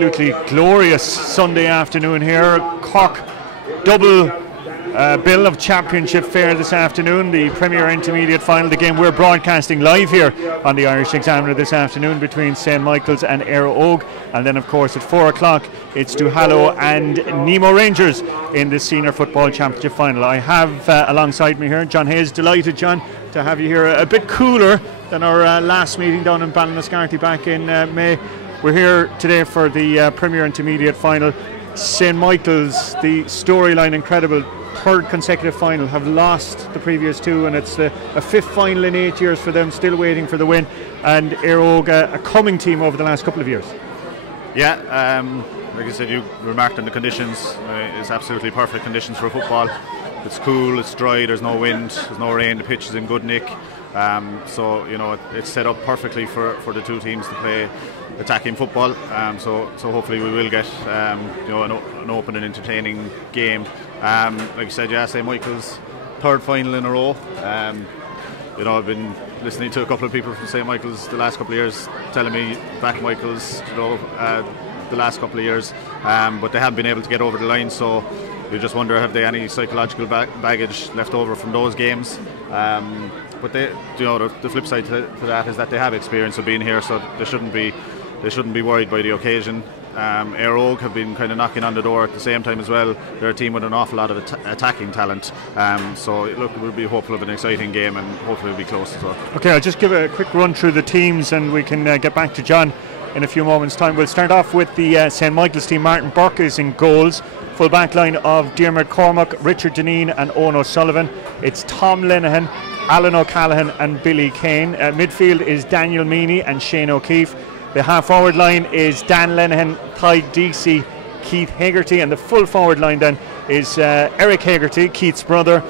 Absolutely glorious Sunday afternoon here. Cork double bill of championship fare this afternoon, the Premier Intermediate final, the game we're broadcasting live here on the Irish Examiner this afternoon between St Michael's and Éire, and then of course at 4 o'clock it's Duhallow and Nemo Rangers in the Senior Football Championship final. I have alongside me here John Hayes. Delighted, John, to have you here. A bit cooler than our last meeting down in Ballinascarthy back in May. We're here today for the Premier Intermediate final. St Michael's, the storyline incredible, third consecutive final, have lost the previous two, and it's a fifth final in 8 years for them, still waiting for the win. And Éire, a coming team over the last couple of years. Yeah, like I said, you remarked on the conditions. It's absolutely perfect conditions for football. It's cool, it's dry, there's no wind, there's no rain, the pitch is in good nick. So you know it's set up perfectly for the two teams to play attacking football. So hopefully we will get an open and entertaining game. Like you said, yeah, St Michael's third final in a row. I've been listening to a couple of people from St Michael's the last couple of years telling me back Michael's, the last couple of years, but they haven't been able to get over the line. So you just wonder, have they any psychological baggage left over from those games? But they, the flip side to that is that they have experience of being here, so they shouldn't be worried by the occasion. Éire have been kind of knocking on the door at the same time as well. They're a team with an awful lot of attacking talent. So look, we'll be hopeful of an exciting game, and hopefully it'll be close as well. Okay, I'll just give a quick run through the teams, and we can get back to John in a few moments' time. We'll start off with the St Michael's team. Martin Burke is in goals. Full back line of Diarmuid Cormac, Richard Dineen and Owen O'Sullivan. It's Tom Lenihan, Alan O'Callaghan and Billy Kane. Midfield is Daniel Meany and Shane O'Keefe. The half-forward line is Dan Lenihan, Tadhg Deasy, Keith Hagerty, and the full forward line then is Eric Hagerty, Keith's brother,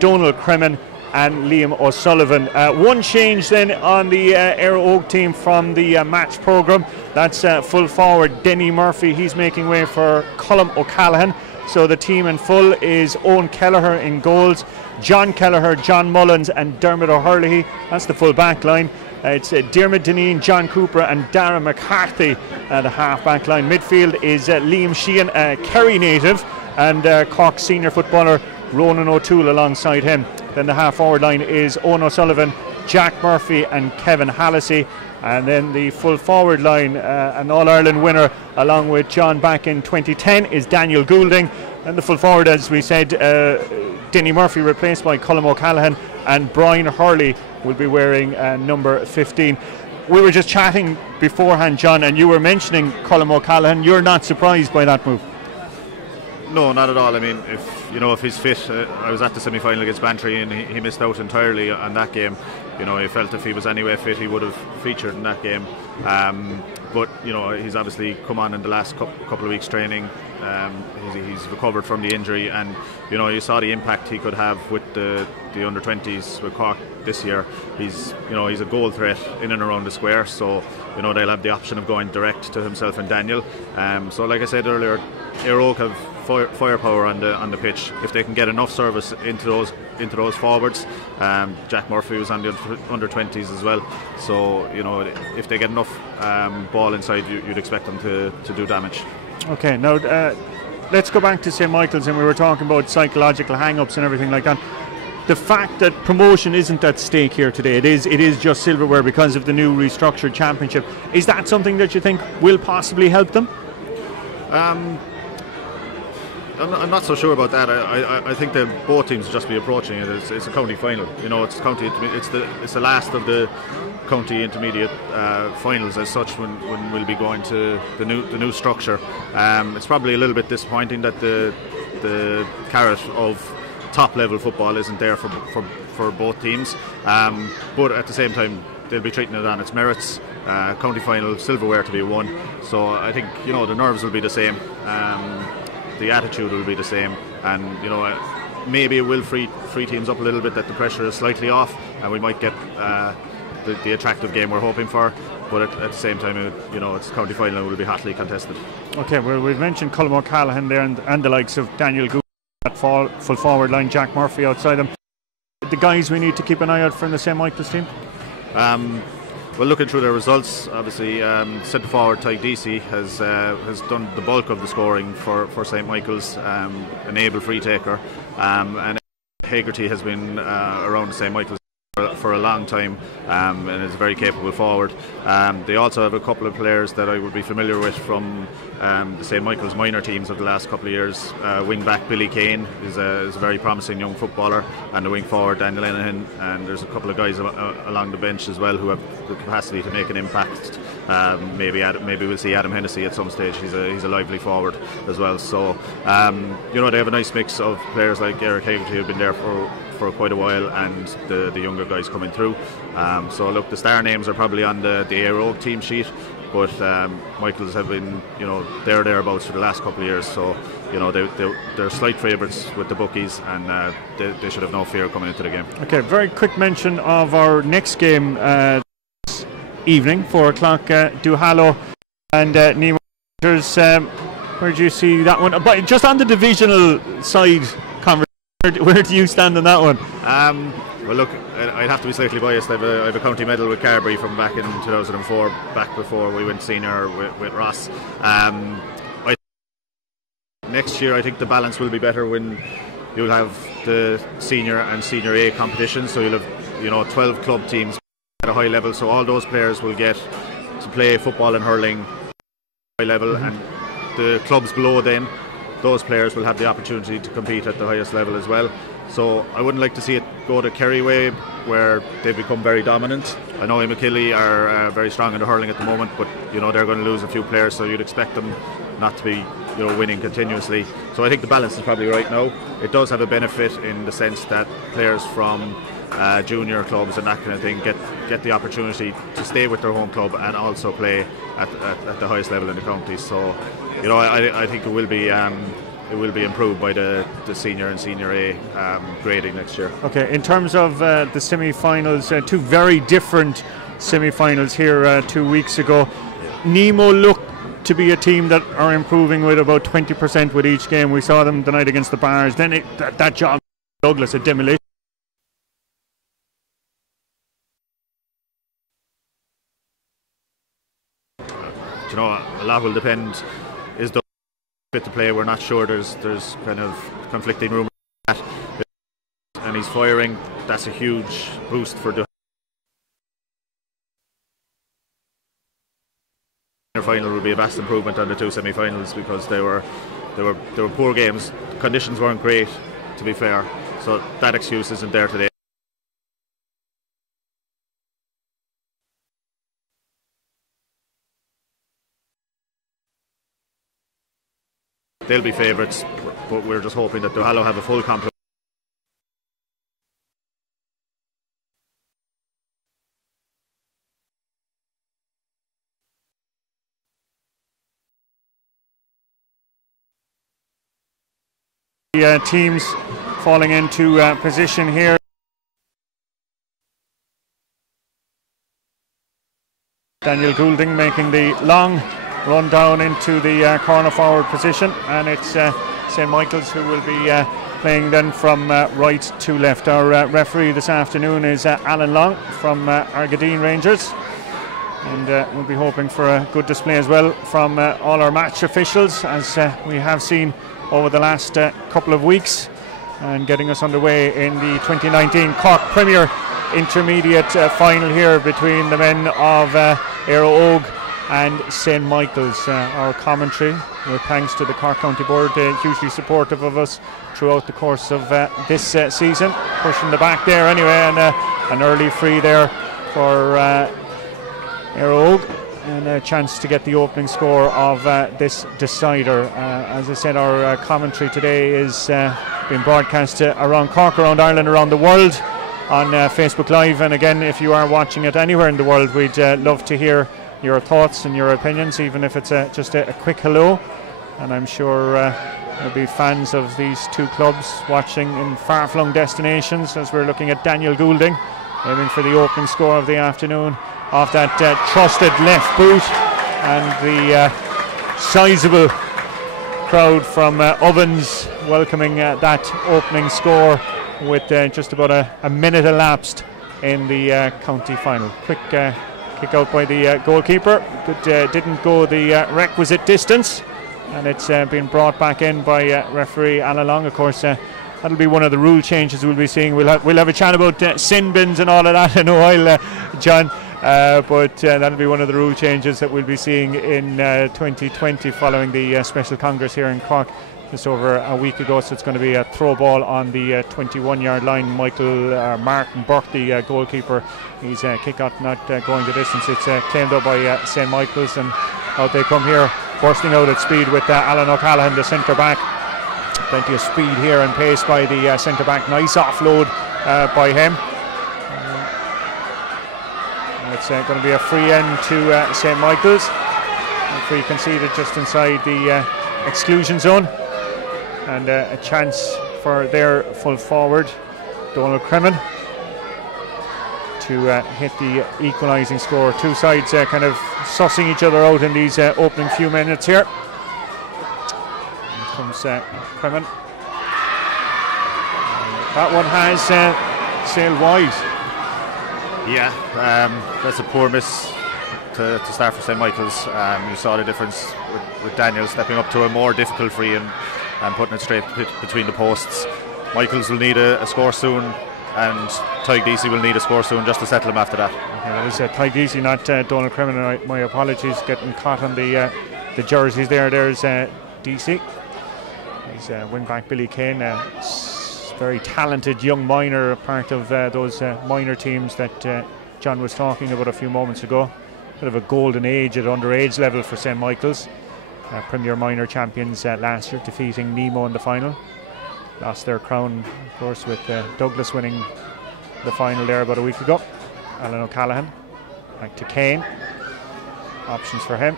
Donald Cremin and Liam O'Sullivan. One change then on the Éire team from the match programme. That's full forward Denny Murphy. He's making way for Colm O'Callaghan. So the team in full is Owen Kelleher in goals, John Kelleher, John Mullins and Dermot O'Hurley. That's the full back line. It's Diarmuid Dineen, John Cooper and Darren McCarthy, the half back line. Midfield is Liam Sheehan, Kerry native, and Cork senior footballer Ronan O'Toole alongside him. Then the half forward line is Owen O'Sullivan, Jack Murphy and Kevin Hallisey. And then the full forward line, an All-Ireland winner along with John back in 2010, is Daniel Goulding. And the full forward, as we said, Denny Murphy replaced by Colm O'Callaghan, and Brian Hurley will be wearing number 15. We were just chatting beforehand, John, and you were mentioning Colm O'Callaghan. You're not surprised by that move? No, not at all. I mean, if he's fit, I was at the semi-final against Bantry and he missed out entirely on that game. He felt if he was anyway fit, he would have featured in that game. But he's obviously come on in the last couple of weeks training. He's recovered from the injury, and you saw the impact he could have with the under-20s with Cork this year. He's a goal threat in and around the square, so they'll have the option of going direct to himself and Daniel. So like I said earlier, Éire have firepower on the pitch. If they can get enough service into those forwards, Jack Murphy was on the under-20s as well, so if they get enough ball inside, you'd expect them to do damage. Okay, now let's go back to St Michael's, and we were talking about psychological hang-ups and everything like that. The fact that promotion isn't at stake here today, it is just silverware because of the new restructured championship. Is that something that you think will possibly help them? I'm not so sure about that. I think that both teams will just be approaching it. It's a county final. It's county. It's the last of the county intermediate finals as such. When we'll be going to the new structure. It's probably a little bit disappointing that the carrot of top level football isn't there for both teams. But at the same time, they'll be treating it on its merits. County final, silverware to be won. So I think the nerves will be the same. The attitude will be the same, and maybe it will free teams up a little bit, that the pressure is slightly off, and we might get the attractive game we're hoping for. But at the same time, it's county final, it will be hotly contested. Okay, well, we've mentioned Colm O'Callaghan there, and the likes of Daniel Gould at full forward line, Jack Murphy outside them. The guys we need to keep an eye out for in the St Michael's team? Well, looking through their results, obviously centre forward Ty Deasy has done the bulk of the scoring for St Michael's, an able free taker, and Hegarty has been around St Michael's for a long time, and is a very capable forward. They also have a couple of players that I would be familiar with from the St Michael's minor teams of the last couple of years. Wing back Billy Kane is a very promising young footballer, and the wing forward Daniel Lenihan, and there's a couple of guys along the bench as well who have the capacity to make an impact. Maybe we'll see Adam Hennessy at some stage. He's a lively forward as well. So they have a nice mix of players like Eric Hegarty who've been there for quite a while, and the younger guys coming through. So look, the star names are probably on the Éire team sheet, but Michaels have been thereabouts for the last couple of years. So they're slight favourites with the bookies, and they should have no fear coming into the game. Okay, very quick mention of our next game this evening, 4 o'clock, Duhallow and Nemo. Where do you see that one? But just on the divisional side conversation, where do you stand on that one? Well, look, I'd have to be slightly biased. I have a county medal with Carbery from back in 2004, back before we went senior with Ross. Next year, I think the balance will be better when you'll have the senior and senior A competition. So you'll have 12 club teams at a high level. So all those players will get to play football and hurling at a high level, and the clubs below then, those players will have the opportunity to compete at the highest level as well. So I wouldn't like to see it go to Kerry way, where they become very dominant. I know McKilly are very strong in the hurling at the moment, but they're going to lose a few players, so you'd expect them not to be winning continuously. So I think the balance is probably right now. It does have a benefit in the sense that players from junior clubs and that kind of thing get the opportunity to stay with their home club and also play at the highest level in the county. So I think it will be improved by the senior and senior A grading next year. Okay, in terms of the semi-finals, two very different semi-finals here 2 weeks ago. Nemo looked to be a team that are improving with about 20% with each game. We saw them tonight against the Bars. Then that job, Douglas, a demolition. A lot will depend. Is the fit to play? We're not sure. There's kind of conflicting rumours, and he's firing. That's a huge boost for the final. Will be a vast improvement on the two semi-finals, because they were poor games. Conditions weren't great, to be fair. So that excuse isn't there today. They'll be favourites, but we're just hoping that Duhallow have a full complement. The teams falling into position here. Daniel Goulding making the long run down into the corner forward position, and it's St Michael's who will be playing then from right to left. Our referee this afternoon is Alan Long from Argadine Rangers, and we'll be hoping for a good display as well from all our match officials, as we have seen over the last couple of weeks, and getting us underway in the 2019 Cork Premier Intermediate final here between the men of Éire and St Michael's. Our commentary, with thanks to the Cork County Board, hugely supportive of us throughout the course of this season. Pushing the back there anyway, and an early free there for Éire, and a chance to get the opening score of this decider. As I said, our commentary today is being broadcast around Cork, around Ireland, around the world on Facebook Live. And again, if you are watching it anywhere in the world, we'd love to hear your thoughts and your opinions, even if it's just a quick hello. And I'm sure there'll be fans of these two clubs watching in far-flung destinations, as we're looking at Daniel Goulding aiming for the opening score of the afternoon off that trusted left boot, and the sizable crowd from Ovens welcoming that opening score with just about a minute elapsed in the county final. Quick Kick out by the goalkeeper, but didn't go the requisite distance, and it's been brought back in by referee Alan Long. Of course, that'll be one of the rule changes we'll be seeing. We'll have a chat about sin bins and all of that in a while, John. But that'll be one of the rule changes that we'll be seeing in 2020 following the Special Congress here in Cork just over a week ago. So it's going to be a throw ball on the 21-yard line. Martin Burke, the goalkeeper, he's kick out not going the distance. It's claimed out by St. Michael's, and out they come here, bursting out at speed with Alan O'Callaghan, the centre back. Plenty of speed here and pace by the centre back. Nice offload by him. It's going to be a free end to St. Michael's. Free conceded just inside the exclusion zone, and a chance for their full forward Donald Cremin to hit the equalising score. Two sides kind of sussing each other out in these opening few minutes here. Here comes Cremin. That one has sailed wide. Yeah, that's a poor miss to start for St. Michael's. You saw the difference with Daniel stepping up to a more difficult free and putting it straight between the posts. Michael's will need a score soon, and Tadhg Deasy will need a score soon just to settle him after that. Okay, that is Tadhg Deasy, not Donald Cremin. My apologies, getting caught on the jerseys there. There's Deasy. He's wing back Billy Kane. Very talented young minor, part of those minor teams that John was talking about a few moments ago. Bit of a golden age at underage level for St. Michael's. Premier minor champions last year, defeating Nemo in the final. Lost their crown, of course, with Douglas winning the final there about a week ago. Alan O'Callaghan, back to Kane. Options for him.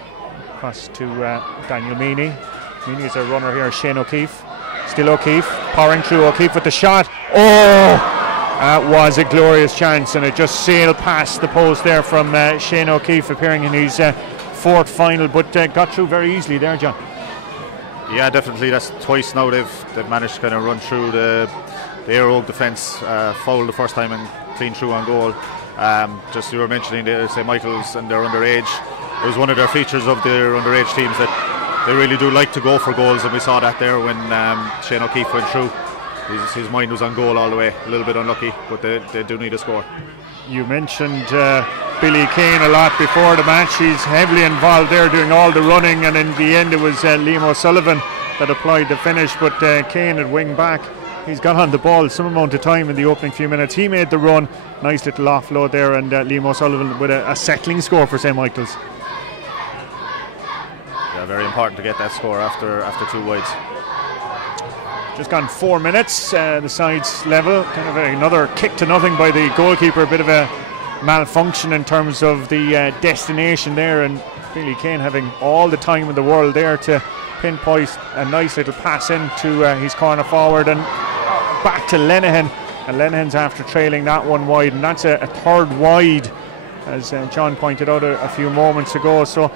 Across to Daniel Meany. Meany is a runner here, Shane O'Keefe. Still O'Keefe, powering through. O'Keefe with the shot. Oh! That was a glorious chance, and it just sailed past the post there from Shane O'Keefe, appearing in his fourth final, but got through very easily there, John. Yeah, definitely. That's twice now they've managed to kind of run through the Éire defence, foul the first time and clean through on goal. Just you were mentioning the St. Michael's and their underage. It was one of their features of their underage teams that they really do like to go for goals, and we saw that there when Shane O'Keefe went through. His mind was on goal all the way. A little bit unlucky, but they do need a score. You mentioned Billy Kane a lot before the match. He's heavily involved there, doing all the running, and in the end it was Liam O'Sullivan that applied the finish, but Kane at wing back, he's got on the ball some amount of time in the opening few minutes. He made the run. Nice little offload there, and Liam O'Sullivan with a settling score for St. Michael's. Yeah, very important to get that score after two wides. Just gone 4 minutes, the sides level. Kind of another kick to nothing by the goalkeeper. A bit of a malfunction in terms of the destination there, and Billy Kane having all the time in the world there to pinpoint a nice little pass into his corner forward and back to Lenihan. And Lenihan's after trailing that one wide, and that's a third wide, as John pointed out a few moments ago. So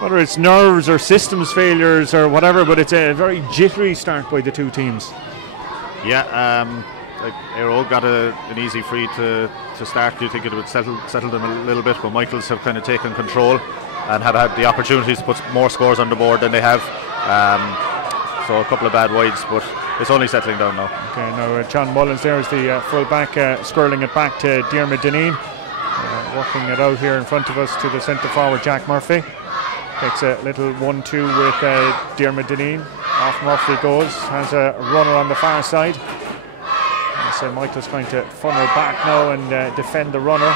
whether it's nerves or systems failures or whatever, but it's a very jittery start by the two teams. Yeah, like Éire got an easy free to start. Do you think it would settle them a little bit? But Michaels have kind of taken control and have had the opportunities to put more scores on the board than they have. So a couple of bad wides, but it's only settling down now. Okay, now John Mullins there is the full back, scurling it back to Diarmuid Dineen, working it out here in front of us to the centre forward Jack Murphy. Takes a little 1-2 with Diarmuid Dineen. Off Murphy goes, has a runner on the far side. So Michael's trying to funnel back now and defend the runner,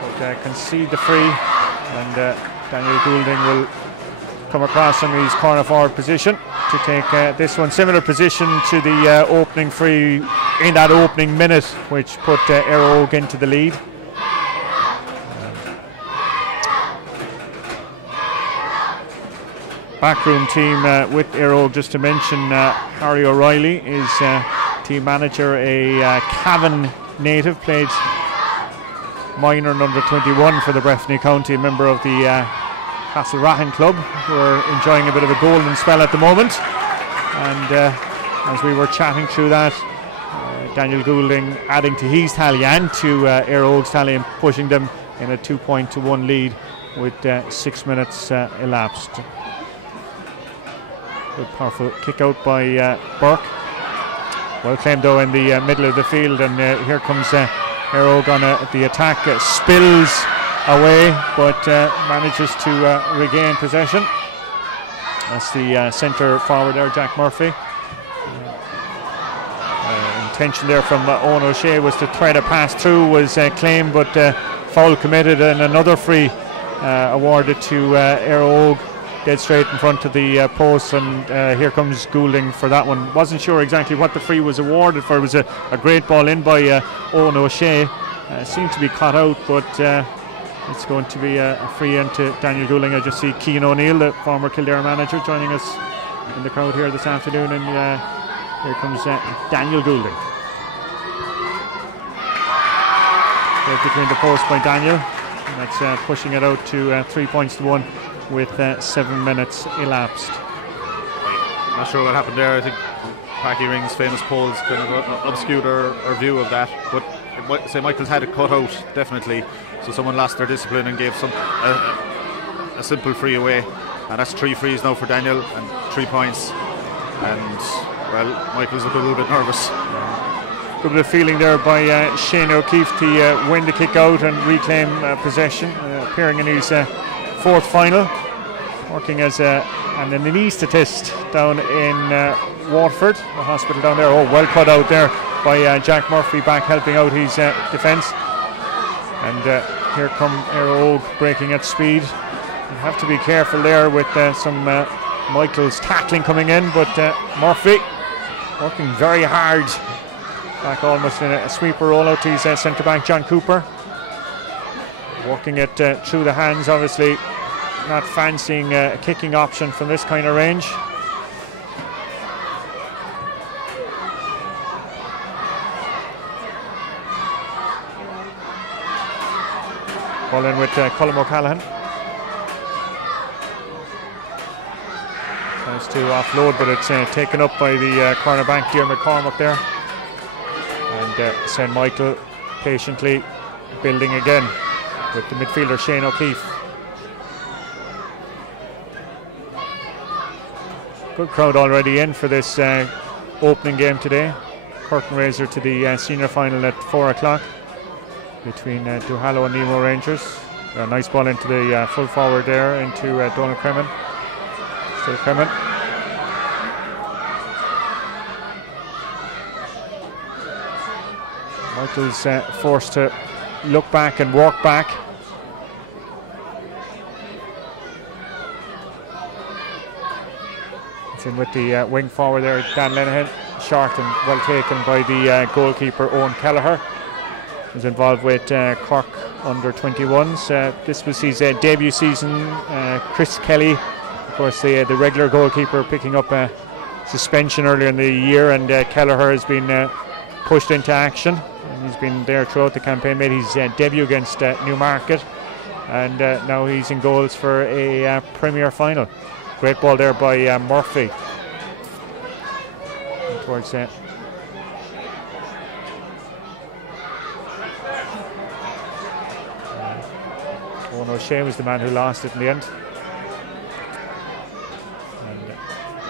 but concede the free, and Daniel Goulding will come across from his corner forward position to take this one. Similar position to the opening free in that opening minute, which put Éire into the lead. Backroom team with Éire, just to mention Harry O'Reilly is team manager, a Cavan native, played minor and under 21 for the Breffni County, a member of the Castlerahan club, who are enjoying a bit of a golden spell at the moment. And as we were chatting through that, Daniel Goulding adding to his tally and to Éire tally and pushing them in a 2-1 lead with 6 minutes elapsed. Good powerful kick out by Burke. Well claimed though in the middle of the field, and here comes Éire on the attack. Spills away, but manages to regain possession. That's the centre forward there, Jack Murphy. Intention there from Owen O'Shea was to thread a pass through, was claimed, but foul committed, and another free awarded to Éire dead straight in front of the post, and here comes Goulding for that one. Wasn't sure exactly what the free was awarded for. It was a great ball in by Owen O'Shea. Seemed to be caught out, but it's going to be a free into Daniel Goulding. I just see Cian O'Neill, the former Kildare manager, joining us in the crowd here this afternoon, and here comes Daniel Goulding. Right between the posts by Daniel, and that's pushing it out to 3-1 with 7 minutes elapsed. Not sure what happened there. I think Packy Ring's famous polls kind of obscured our view of that, but St. Michael's had it cut out, definitely, so someone lost their discipline and gave a simple free away, and that's 3 frees now for Daniel and 3 points, and well, Michael's look a little bit nervous. Good bit of feeling there by Shane O'Keefe to win the kick out and reclaim possession, appearing in his 4th final, working as an anaesthetist down in Waterford, the hospital down there. Oh, well cut out there by Jack Murphy, back helping out his defence. And here come Éire breaking at speed. You have to be careful there with some Michael's tackling coming in, but Murphy working very hard, back almost in a sweeper rollout to his centre back John Cooper, working it through the hands, obviously not fancying a kicking option from this kind of range. Ball in with Colm O'Callaghan. Tries to offload, but it's taken up by the cornerback Dear McCormack there. And St. Michael patiently building again with the midfielder Shane O'Keefe. Good crowd already in for this opening game today. Curtain raiser to the senior final at 4 o'clock between Duhallow and Nemo Rangers. A nice ball into the full forward there, into Donald Cremen. Still Cremen. Michael's forced to look back and walk back. It's in with the wing forward there, Dan Lenihan. Short and well taken by the goalkeeper Owen Kelleher. Was involved with Cork under 21s. This was his debut season. Chris Kelly, of course, the regular goalkeeper, picking up a suspension earlier in the year, and Kelleher has been pushed into action. And he's been there throughout the campaign, made his debut against Newmarket, and now he's in goals for a Premier final. Great ball there by Murphy. And towards Owen O'Shea was the man who lost it in the end. And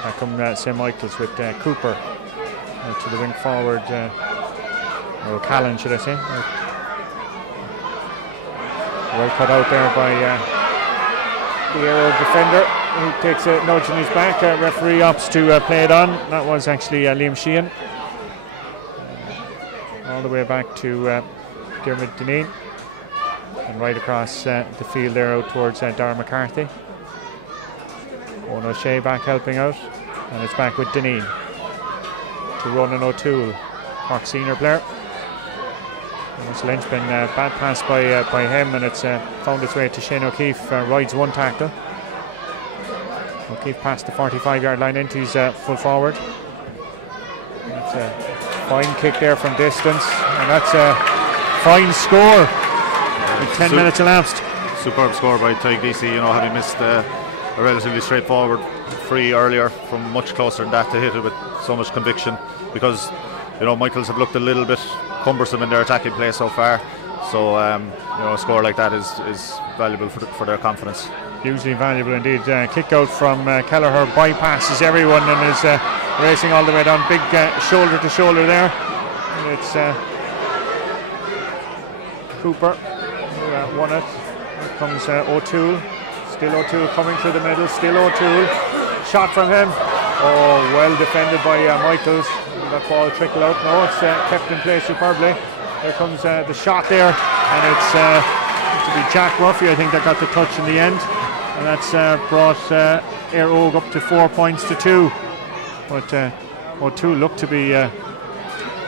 back come St. Michael's with Cooper to the wing forward, or Callan should I say. Well cut out there by the Éire defender, who takes a nudge in his back. Referee opts to play it on. That was actually Liam Sheehan. All the way back to Dermot Dineen. And right across the field there out towards Darren McCarthy. Owen O'Shea back helping out, and it's back with Dineen to Ronan O'Toole, Cork senior player. And it's Lynch been bad pass by him, and it's found its way to Shane O'Keefe. Rides one tackle. O'Keefe past the 45-yard line into his full forward. That's a fine kick there from distance, and that's a fine score. With 10 minutes elapsed. Superb score by Tyke DC, having missed a relatively straightforward free earlier from much closer than that, to hit it with so much conviction, because Michaels have looked a little bit cumbersome in their attacking play so far. So a score like that is valuable for their confidence. Hugely valuable indeed. Kick out from Kelleher, bypasses everyone and is racing all the way down. Big shoulder to shoulder there. And it's Cooper who won it. Here comes O'Toole. Still O'Toole coming through the middle. Still O'Toole. Shot from him. Oh, well defended by Michaels. That ball trickle out. No, it's kept in place superbly. Here comes the shot there, and it's to be Jack Murphy, I think, that got the touch in the end, and that's brought Éire Óg up to 4 points to 2. But O'Toole looked to be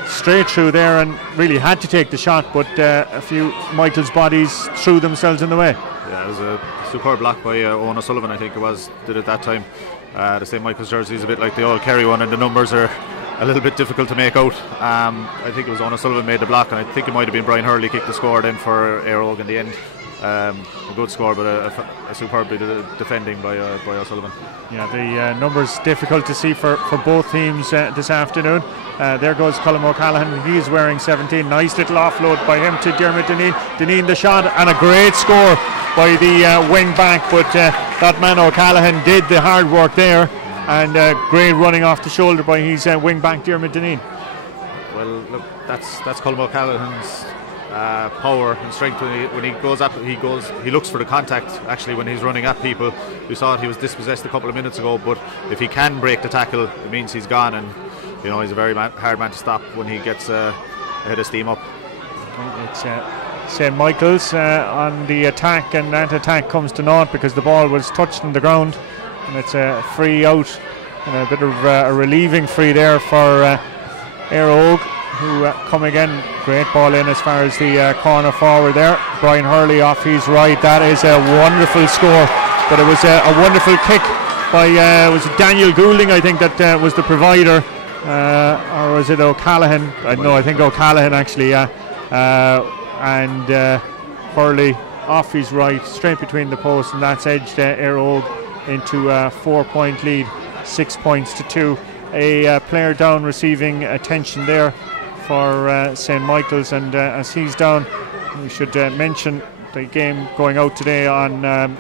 straight through there and really had to take the shot, but a few Michaels' bodies threw themselves in the way. Yeah, it was a superb block by Owen O'Sullivan, I think it was, did it that time. The St. Michael's jersey is a bit like the old Kerry one, and the numbers are a little bit difficult to make out. I think it was Owen O'Sullivan made the block, and I think it might have been Brian Hurley kicked the score then for Éire Óg in the end. A good score, but a superbly defending by O'Sullivan. Yeah, the numbers difficult to see for both teams this afternoon. There goes Colm O'Callaghan. He's wearing 17. Nice little offload by him to Dermot Dineen. Dineen the shot, and a great score by the wing back. But that man O'Callaghan did the hard work there, and great running off the shoulder by his wing back Dermot Dineen. Well, look, that's Colm O'Callaghan's power and strength. When he goes up, he looks for the contact. Actually, when he's running at people, we saw he was dispossessed a couple of minutes ago. But if he can break the tackle, it means he's gone, and he's a very hard man to stop when he gets a head of steam up. It's St. Michael's on the attack, and that attack comes to naught because the ball was touched on the ground, and it's a free out, and a bit of a relieving free there for Éire Óg, who come again. Great ball in as far as the corner forward there. Brian Hurley off his right. That is a wonderful score, but it was a wonderful kick by was it Daniel Goulding, I think, that was the provider, or was it O'Callaghan? No, I think O'Callaghan actually. And Hurley off his right, straight between the posts, and that's edged Éire Óg into a 4 point lead, 6 points to 2. A player down receiving attention there for St. Michael's, and as he's down, we should mention the game going out today on our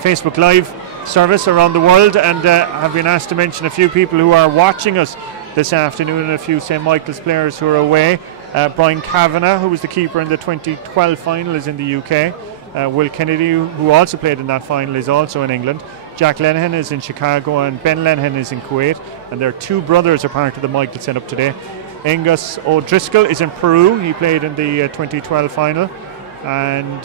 Facebook Live service around the world, and have been asked to mention a few people who are watching us this afternoon, and a few St. Michael's players who are away. Brian Kavanagh, who was the keeper in the 2012 final, is in the UK. Will Kennedy, who also played in that final, is also in England. Jack Lenihan is in Chicago, and Ben Lenihan is in Kuwait, and their two brothers are part of the Michael set-up today. Angus O'Driscoll is in Peru. He played in the 2012 final. And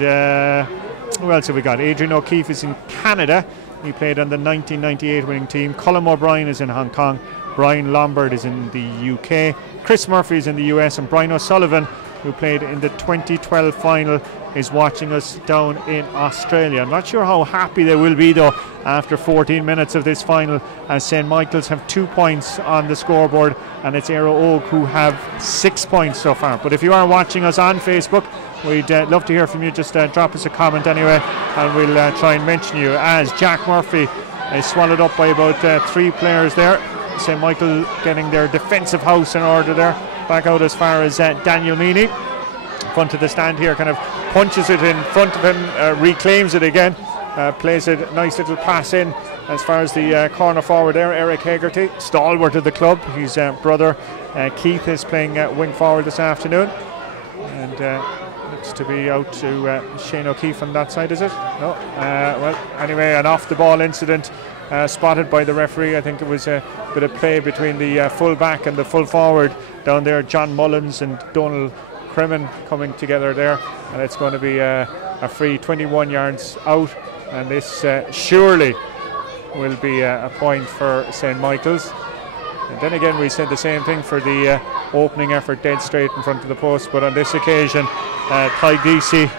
who else have we got? Adrian O'Keefe is in Canada. He played on the 1998 winning team. Colm O'Brien is in Hong Kong. Brian Lombard is in the UK. Chris Murphy is in the US, and Brian O'Sullivan, who played in the 2012 final, is watching us down in Australia. I'm not sure how happy they will be, though, after 14 minutes of this final, as St. Michael's have 2 points on the scoreboard, and it's Éire Óg who have 6 points so far. But if you are watching us on Facebook, we'd love to hear from you. Just drop us a comment anyway, and we'll try and mention you, as Jack Murphy is swallowed up by about 3 players there. St. Michael getting their defensive house in order there. Back out as far as Daniel Meany, front of the stand here, kind of punches it in front of him, reclaims it again, plays a nice little pass in as far as the corner forward there. Eric Hegarty, stalwart of the club. His brother Keith is playing wing forward this afternoon, and looks to be out to Shane O'Keefe on that side, is it? No. Well, anyway, an off the ball incident spotted by the referee. I think it was a bit of play between the full back and the full forward down there. John Mullins and Donald Cremin coming together there, and it's going to be a free 21 yards out, and this surely will be a point for St. Michael's. And then again, we said the same thing for the opening effort, dead straight in front of the post, but on this occasion Ty Deasy,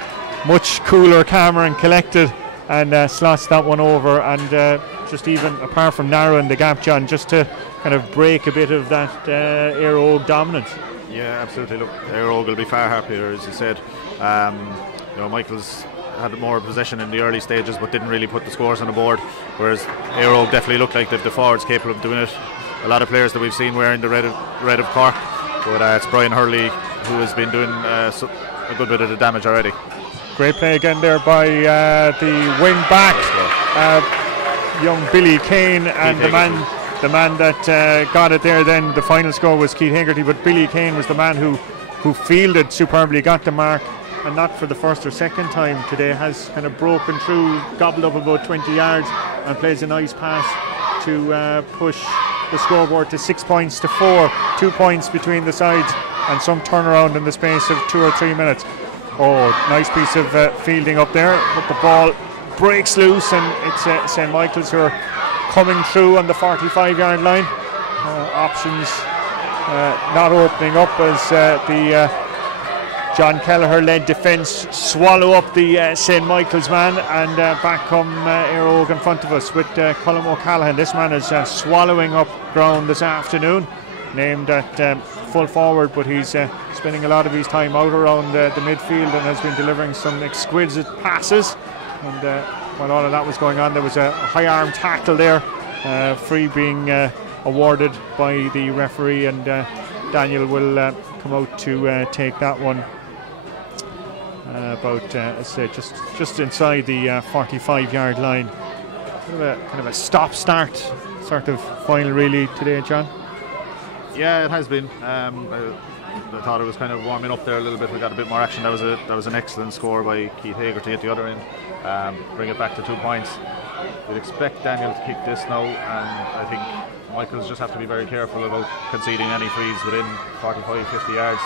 much cooler, calmer and collected, and slots that one over, and just even apart from narrowing the gap, John, just to kind of break a bit of that Éire Óg dominance. Yeah, absolutely. Look, Éire Óg will be far happier, as you said. Michael's had more possession in the early stages, but didn't really put the scores on the board, whereas Éire Óg definitely looked like they've the forwards capable of doing it. A lot of players that we've seen wearing the red of Cork, but it's Brian Hurley who has been doing a good bit of the damage already. Great play again there by the wing back, young Billy Kane, and the man that got it there. Then the final score was Keith Hegarty, but Billy Kane was the man who fielded superbly, got the mark, and not for the first or second time today has kind of broken through, gobbled up about 20 yards and plays a nice pass to push the scoreboard to 6 points to 4, 2 points between the sides, and some turnaround in the space of 2 or 3 minutes. Oh, nice piece of fielding up there, but the ball breaks loose, and it's St. Michael's who are coming through on the 45-yard line. Options not opening up as the John Kelleher-led defence swallow up the St. Michael's man, and back come Éire in front of us with Colm O'Callaghan. This man is swallowing up ground this afternoon, named at full forward, but he's spending a lot of his time out around the midfield and has been delivering some exquisite passes. And while all of that was going on, there was a high arm tackle there, free being awarded by the referee, and Daniel will come out to take that one about as I say, just inside the 45-yard line. Kind of a stop-start sort of final really today, John. Yeah, it has been. I thought it was kind of warming up there a little bit. We got a bit more action. That was an excellent score by Keith Hegarty at the other end. Bring it back to 2 points. We'd expect Daniel to kick this now, and I think Michaels just have to be very careful about conceding any frees within 45-50 yards.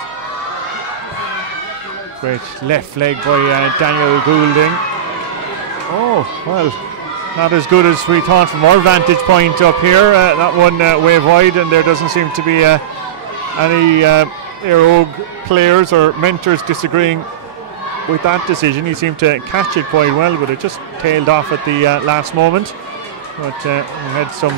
Great left leg by Daniel Goulding. Oh, well, not as good as we thought from our vantage point up here. That one way wide, and there doesn't seem to be any Éire players or mentors disagreeing with that decision. He seemed to catch it quite well, but it just tailed off at the last moment. But we had some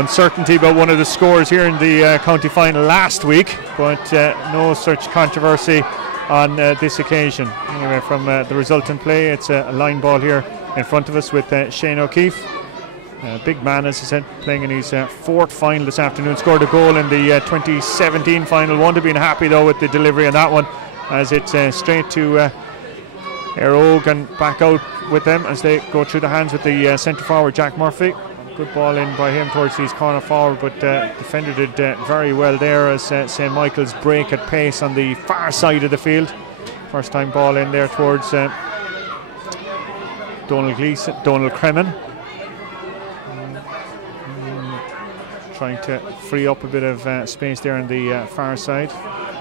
uncertainty about one of the scores here in the county final last week, but no such controversy on this occasion. Anyway, from the resultant play, it's a line ball here in front of us with Shane O'Keefe. Big man, as I said, playing in his fourth final this afternoon. Scored a goal in the 2017 final. Won't have been happy though with the delivery on that one, as it's straight to Éire and back out with them as they go through the hands with the centre forward Jack Murphy. Good ball in by him towards his corner forward, but defender did very well there as St. Michael's break at pace on the far side of the field. First time ball in there towards Donald Cremin. Trying to free up a bit of space there on the far side.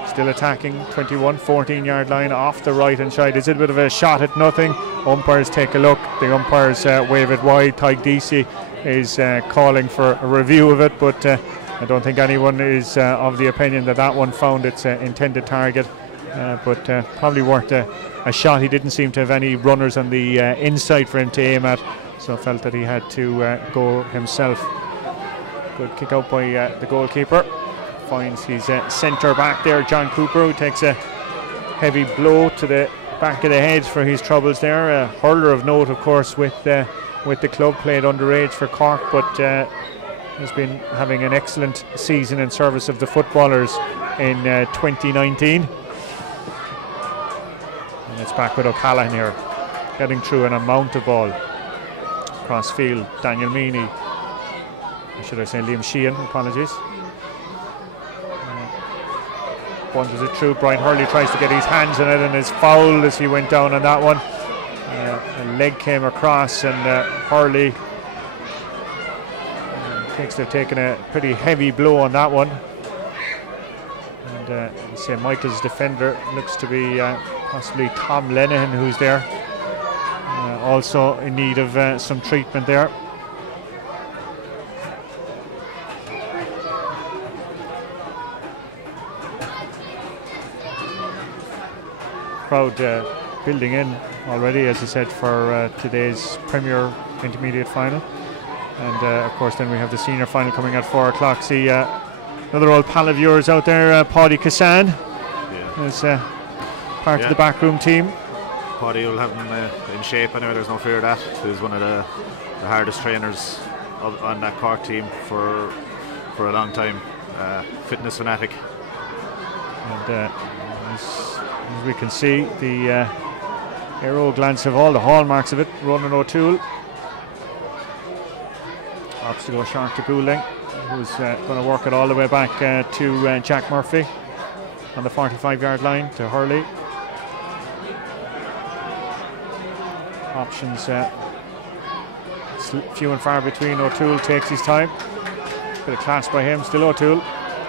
Still attacking, 14-yard line off the right hand side. It's a bit of a shot at nothing. Umpires take a look. The umpires wave it wide. Tyke Deasy is calling for a review of it, but I don't think anyone is of the opinion that one found its intended target. But probably worth a shot. He didn't seem to have any runners on the inside for him to aim at, so felt that he had to go himself. Good kick out by the goalkeeper. Finds his centre back there, John Cooper, who takes a heavy blow to the back of the head for his troubles there. A hurler of note, of course, with the club, played underage for Cork, but has been having an excellent season in service of the footballers in 2019. And it's back with O'Callaghan here, getting through an amount of ball. Cross field, Daniel Meany, should I say Liam Sheehan, apologies. Wanders it through. Brian Hurley tries to get his hands on it and is fouled as he went down on that one. A leg came across, and Hurley thinks they've taken a pretty heavy blow on that one. And St. Michael's defender looks to be possibly Tom Lenihan, who's there, also in need of some treatment there. Crowd building in already, as I said, for today's Premier Intermediate final. And of course then we have the senior final coming at 4 o'clock. See another old pal of yours out there, Paddy Cassan, is part of the backroom team. Paddy will have him in shape anyway, there's no fear of that. He's one of the hardest trainers on that Cork team for a long time. Fitness fanatic. And As we can see, the Éire glance of all the hallmarks of it. Ronan O'Toole. Opts to go short to Goulding, who's going to work it all the way back to Jack Murphy on the 45-yard line to Hurley. Options few and far between. O'Toole takes his time. Bit of class by him. Still O'Toole.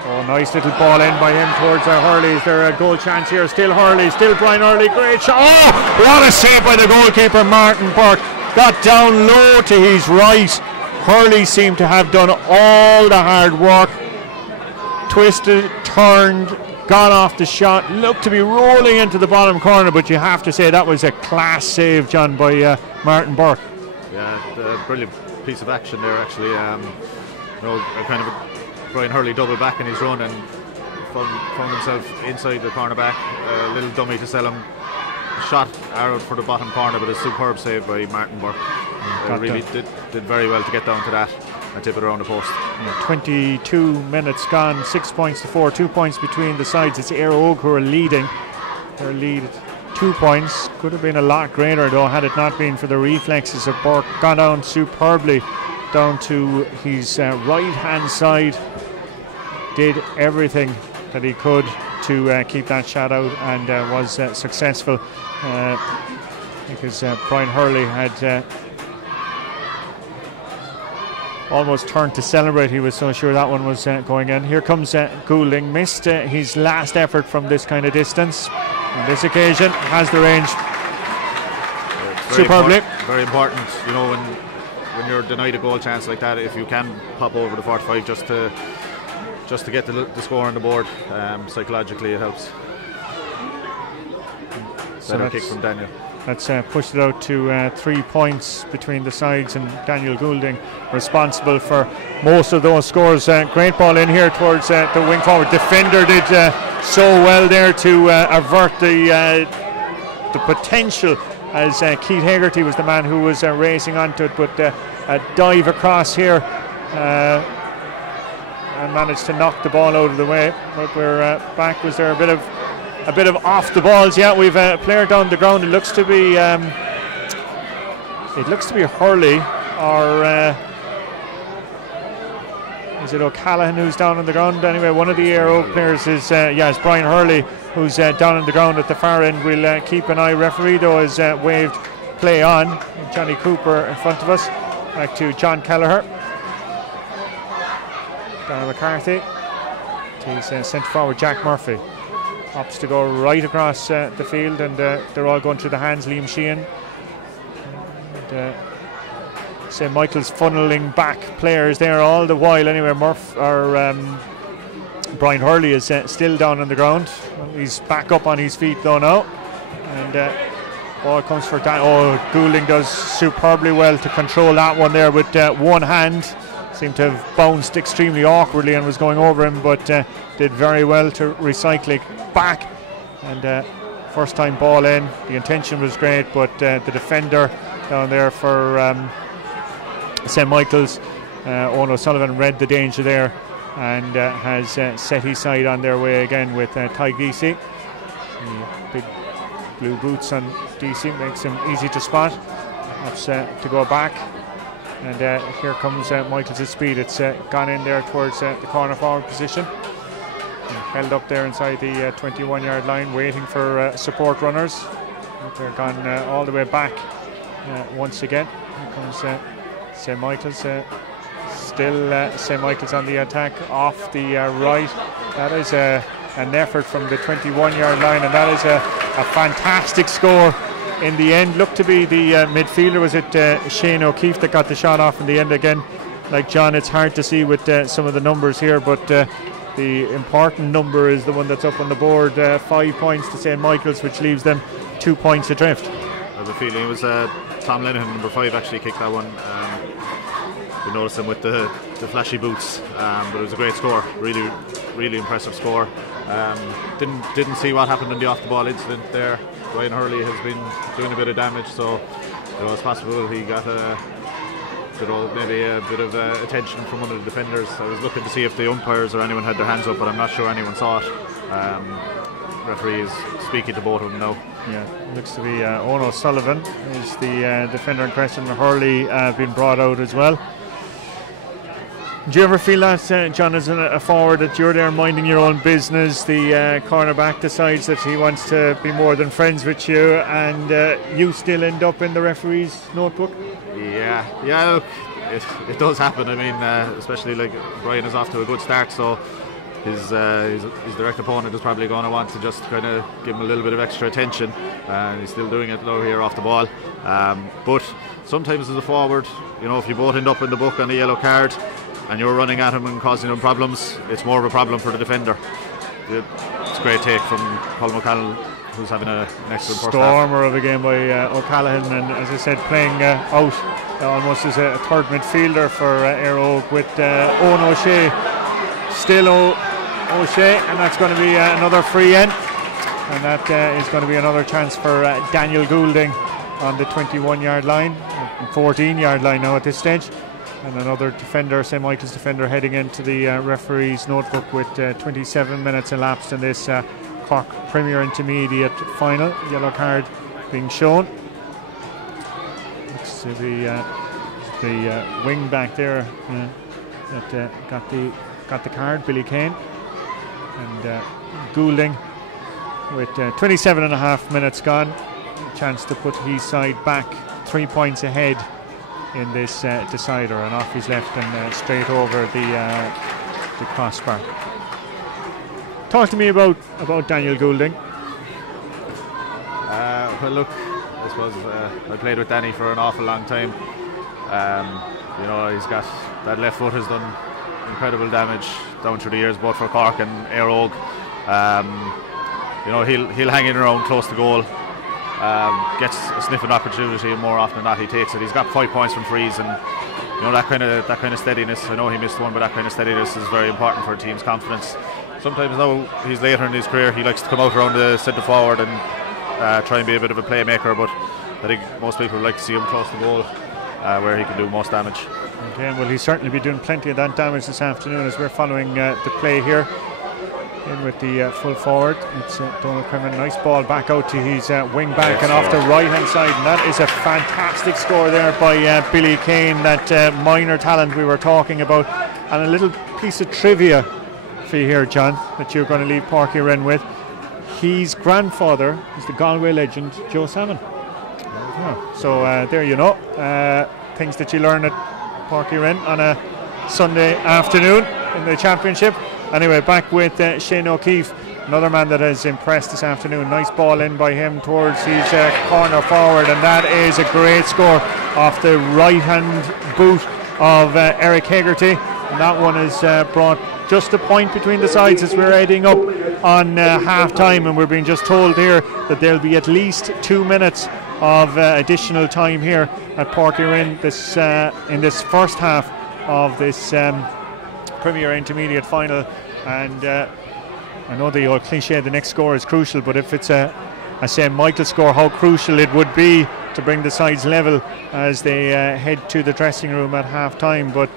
Oh, nice little ball in by him towards Hurley. Is there a goal chance here? Still Hurley. Still Brian Hurley. Great shot. Oh, what a save by the goalkeeper, Martin Burke. Got down low to his right. Hurley seemed to have done all the hard work. Twisted, turned, got off the shot. Looked to be rolling into the bottom corner, but you have to say that was a class save, John, by Martin Burke. Yeah, a brilliant piece of action there, actually. You know, kind of a Brian Hurley double back in his run and found himself inside the cornerback. A little dummy to sell him. Shot arrowed for the bottom corner, but a superb save by Martin Burke. Really did very well to get down to that and tip it around the post. Yeah, 22 minutes gone, 6 points to 4, 2 points between the sides. It's Éire who are leading. Their lead 2 points. Could have been a lot greater though had it not been for the reflexes of Burke. Gone down superbly down to his right hand side. Did everything that he could to keep that shot out and was successful because Brian Hurley had almost turned to celebrate. He was so sure that one was going in. Here comes Goulding. Missed his last effort from this kind of distance. On this occasion has the range superbly. Very important, you know, when you're denied a goal chance like that, if you can pop over the 45 just to get the score on the board, psychologically it helps. Better kick from Daniel. That's pushed it out to 3 points between the sides, and Daniel Goulding responsible for most of those scores. Great ball in here towards the wing forward. Defender did so well there to avert the potential, as Keith Hegarty was the man who was racing onto it, but a dive across here and managed to knock the ball out of the way. But we're back. Was there a bit of off the balls? Yeah, we've a player down the ground. It looks to be Hurley, or is it O'Callaghan who's down on the ground? Anyway, one of the Éire players is it's Brian Hurley who's down on the ground at the far end. We'll keep an eye. Referee though has waved play on. Johnny Cooper in front of us. Back to John Kelleher. Darren McCarthy. He's sent forward Jack Murphy. Opts to go right across the field, and they're all going through the hands. Liam Sheehan. And, St. Michael's funneling back players there all the while. Anyway, Brian Hurley is still down on the ground. He's back up on his feet though now. And ball comes for Dan. Oh, Goulding does superbly well to control that one there with one hand. Seemed to have bounced extremely awkwardly and was going over him, but did very well to recycle it back. And first time ball in. The intention was great, but the defender down there for St. Michael's, Owen O'Sullivan, read the danger there and has set his side on their way again with Ty Geesey. Big blue boots on DC makes him easy to spot. That's to go back. And here comes Michael's speed. It's gone in there towards the corner forward position. And held up there inside the 21-yard line, waiting for support runners. They're gone all the way back once again. Here comes St. Michael's. Still St. Michael's on the attack off the right. That is an effort from the 21-yard line, and that is a fantastic score. In the end, looked to be the midfielder, was it Shane O'Keefe, that got the shot off in the end again. Like John, it's hard to see with some of the numbers here, but the important number is the one that's up on the board. 5 points to St. Michael's, which leaves them 2 points adrift. I have a feeling it was Tom Lenihan, number 5, actually kicked that one. We noticed him with the flashy boots, but it was a great score. Really, really impressive score. Didn't see what happened in the off the ball incident there. Brian Hurley has been doing a bit of damage, so it's possible he got maybe a bit of attention from one of the defenders. I was looking to see if the umpires or anyone had their hands up, but I'm not sure anyone saw it. referee is speaking to both of them now. Yeah, looks to be Owen O'Sullivan is the defender in question. Hurley being brought out as well. Do you ever feel that, John, as a forward, that you're there minding your own business, the cornerback decides that he wants to be more than friends with you, and you still end up in the referee's notebook? Yeah, look, it does happen. I mean, especially like Brian is off to a good start, so his direct opponent is probably going to want to just kind of give him a little bit of extra attention, and he's still doing it though here off the ball. But sometimes as a forward, you know, if you both end up in the book on a yellow card and you're running at him and causing him problems, it's more of a problem for the defender. It's a great take from Colm O'Callaghan, who's having an excellent first half. Stormer of a game by O'Callaghan, and as I said, playing out almost as a third midfielder for Éire with Owen O'Shea. Still O'Shea, and that's going to be another free in, and that is going to be another chance for Daniel Goulding on the 21-yard line, 14-yard line now at this stage. And another defender, St. Michael's defender, heading into the referee's notebook with 27 minutes elapsed in this Cork Premier Intermediate final. Yellow card being shown. Looks to be the wing back there that got the card, Billy Kane. And Goulding with 27 and a half minutes gone. A chance to put his side back 3 points ahead in this decider, and off he's left and straight over the crossbar. Talk to me about Daniel Goulding. Well, look, I suppose I played with Danny for an awful long time. You know, he's got that left foot has done incredible damage down through the years, both for Cork and Éire. You know, he'll hang in around close to goal. Gets a sniffing opportunity, and more often than not he takes it. He's got 5 points from frees, and you know, that kind of steadiness. I know he missed one, but that kind of steadiness is very important for a team's confidence. Sometimes now he's later in his career, he likes to come out around the centre forward and try and be a bit of a playmaker, but I think most people like to see him close to goal, where he can do most damage. Okay, well, he'll certainly be doing plenty of that damage this afternoon as we're following the play here. In with the full forward, it's Donald Cremen. Nice ball back out to his wing back and off the right hand side, and that is a fantastic score there by Billy Kane, that minor talent we were talking about. And a little piece of trivia for you here, John, that you're going to leave Páirc Uí Rinn with. His grandfather is the Galway legend Joe Salmon. So there you know, things that you learn at Páirc Uí Rinn on a Sunday afternoon in the championship. Anyway, back with Shane O'Keefe, another man that has impressed this afternoon. Nice ball in by him towards his corner forward, and that is a great score off the right hand boot of Eric Hegarty. And that one is brought just a point between the sides as we're heading up on half time, and we're being just told here that there'll be at least 2 minutes of additional time here at Páirc Uí Rinn in this first half of this Premier Intermediate final. And I know the old cliche, the next score is crucial, but if it's a St. Michael score, how crucial it would be to bring the sides level as they head to the dressing room at half time. But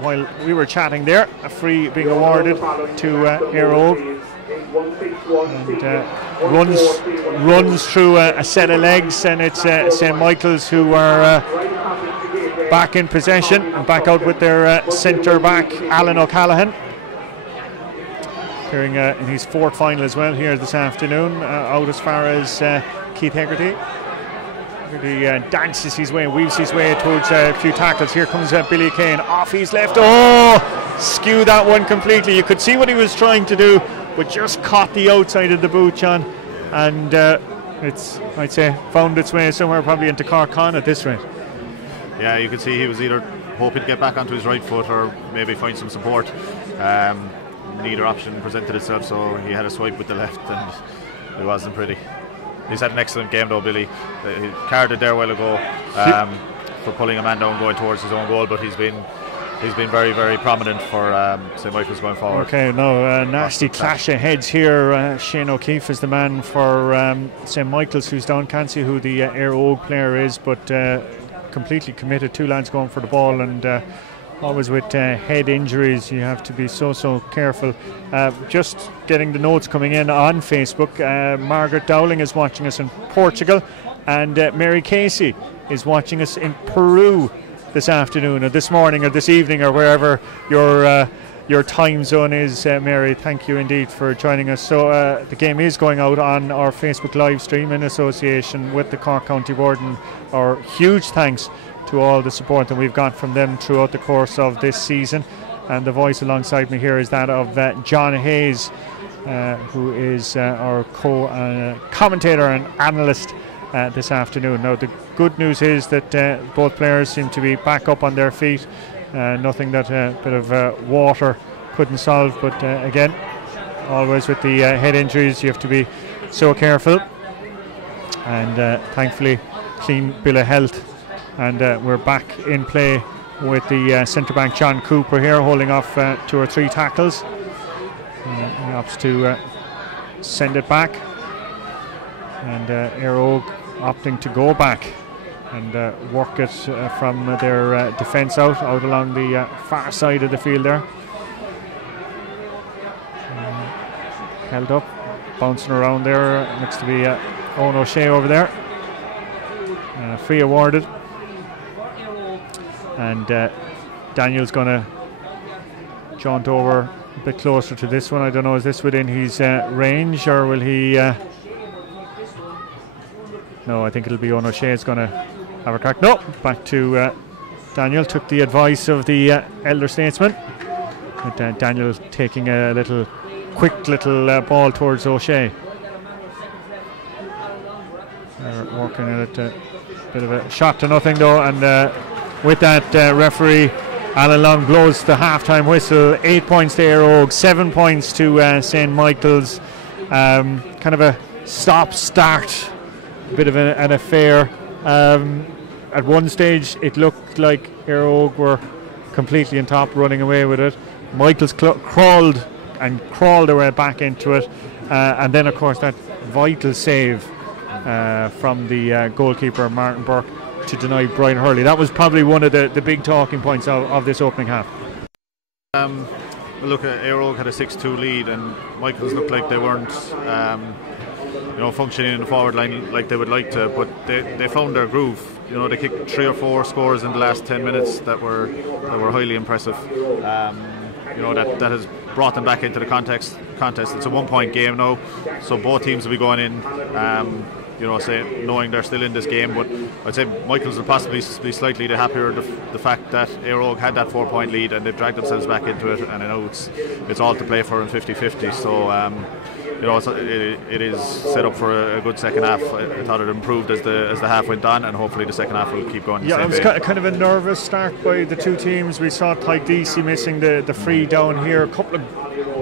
while we were chatting there, a free being awarded to Éire, and runs through a set of legs, and it's St. Michael's who are back in possession and back out with their centre back Alan O'Callaghan, appearing in his fourth final as well here this afternoon, out as far as Keith Hegarty. He dances his way, weaves his way towards a few tackles. Here comes Billy Kane off his left. Oh, skew that one completely. You could see what he was trying to do, but just caught the outside of the boot, John, and it's, I'd say, found its way somewhere probably into Cork Con at this rate. Yeah, you could see he was either hoping to get back onto his right foot or maybe find some support. Neither option presented itself, so he had a swipe with the left, and it wasn't pretty. He's had an excellent game though, Billy. He carded there a while ago for pulling a man down going towards his own goal, but he's been very, very prominent for St. Michael's going forward. Okay, now nasty clash of heads here. Shane O'Keefe is the man for St. Michael's, who's down. Can't see who the Éire player is, but completely committed. Two lads going for the ball, and always with head injuries, you have to be so careful. Just getting the notes coming in on Facebook. Margaret Dowling is watching us in Portugal, and Mary Casey is watching us in Peru this afternoon, or this morning, or this evening, or wherever your time zone is. Mary, thank you indeed for joining us. So the game is going out on our Facebook live stream in association with the Cork County Board, and our huge thanks to all the support that we've got from them throughout the course of this season. And the voice alongside me here is that of John Hayes, who is our commentator and analyst this afternoon. Now, the good news is that both players seem to be back up on their feet. Nothing that a bit of water couldn't solve, but again, always with the head injuries, you have to be so careful. And thankfully, clean bill of health. And we're back in play with the centre back John Cooper here, holding off 2 or 3 tackles. He opts to send it back, and Éire opting to go back and work it from their defence out along the far side of the field there. Held up, bouncing around there. Looks to be Owen O'Shea over there. Free awarded. And Daniel's going to jaunt over a bit closer to this one. I don't know, is this within his range, or will he... No, I think it'll be Owen O'Shea's going to have a crack. No, back to Daniel. Took the advice of the elder statesman. With Daniel taking a quick little ball towards O'Shea. They're working at it. Bit of a shot to nothing though, and with that, referee Alan Long blows the half-time whistle. 8 points to Éire, 7 points to St. Michael's. Kind of a stop-start, bit of an affair. At one stage, it looked like Éire were completely on top, running away with it. Michael's crawled their way back into it, and then, of course, that vital save from the goalkeeper Martin Burke to deny Brian Hurley. That was probably one of the big talking points of this opening half. Look, Éire had a 6-2 lead, and Michaels looked like they weren't functioning in the forward line like they would like to, but they found their groove. They kicked 3 or 4 scores in the last 10 minutes that were highly impressive. That has brought them back into the contest. It's a 1-point game now, so both teams will be going in knowing they're still in this game. But I'd say Michaels will possibly be slightly the happier the fact that Éire had that 4-point lead and they've dragged themselves back into it, and I know it's all to play for in 50-50. So it is set up for a good second half. I thought it improved as the half went on, and hopefully the second half will keep going. Yeah, it was kind of a nervous start by the two teams. We saw Tydesi missing the free down here, a couple of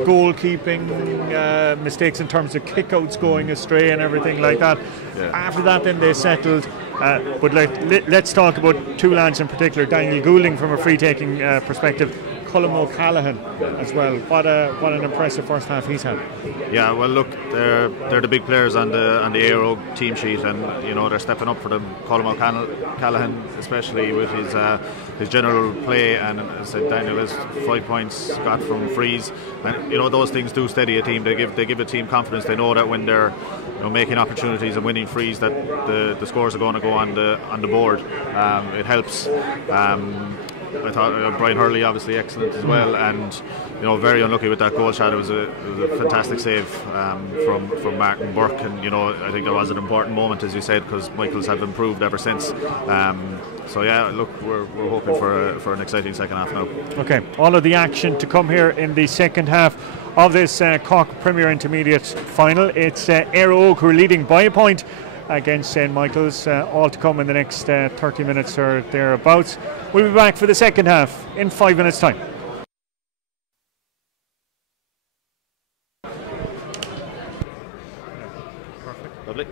goalkeeping mistakes in terms of kickouts going astray and everything like that. Yeah. After that, then they settled. But let's talk about 2 lads in particular. Daniel Goulding from a free-taking perspective. Colm O'Callaghan as well. What an impressive first half he's had. Yeah, well, look, they're the big players on the Éire team sheet, and they're stepping up for them. Colm O'Callaghan, especially with his general play, and as I said, Daniel has 5 points got from frees, and those things do steady a team. They give a team confidence. They know that when they're making opportunities and winning frees, that the scores are going to go on the board. It helps. I thought Brian Hurley obviously excellent as well, and very unlucky with that goal shot. It was a fantastic save from Martin Burke, and I think that was an important moment, as you said, because Michaels have improved ever since. So yeah, look, we're hoping for an exciting second half now. Okay, all of the action to come here in the second half of this Cork Premier Intermediate final. It's Éire who are leading by a point against St. Michael's. All to come in the next 30 minutes or thereabouts. We'll be back for the second half in 5 minutes' time. Perfect. Lovely.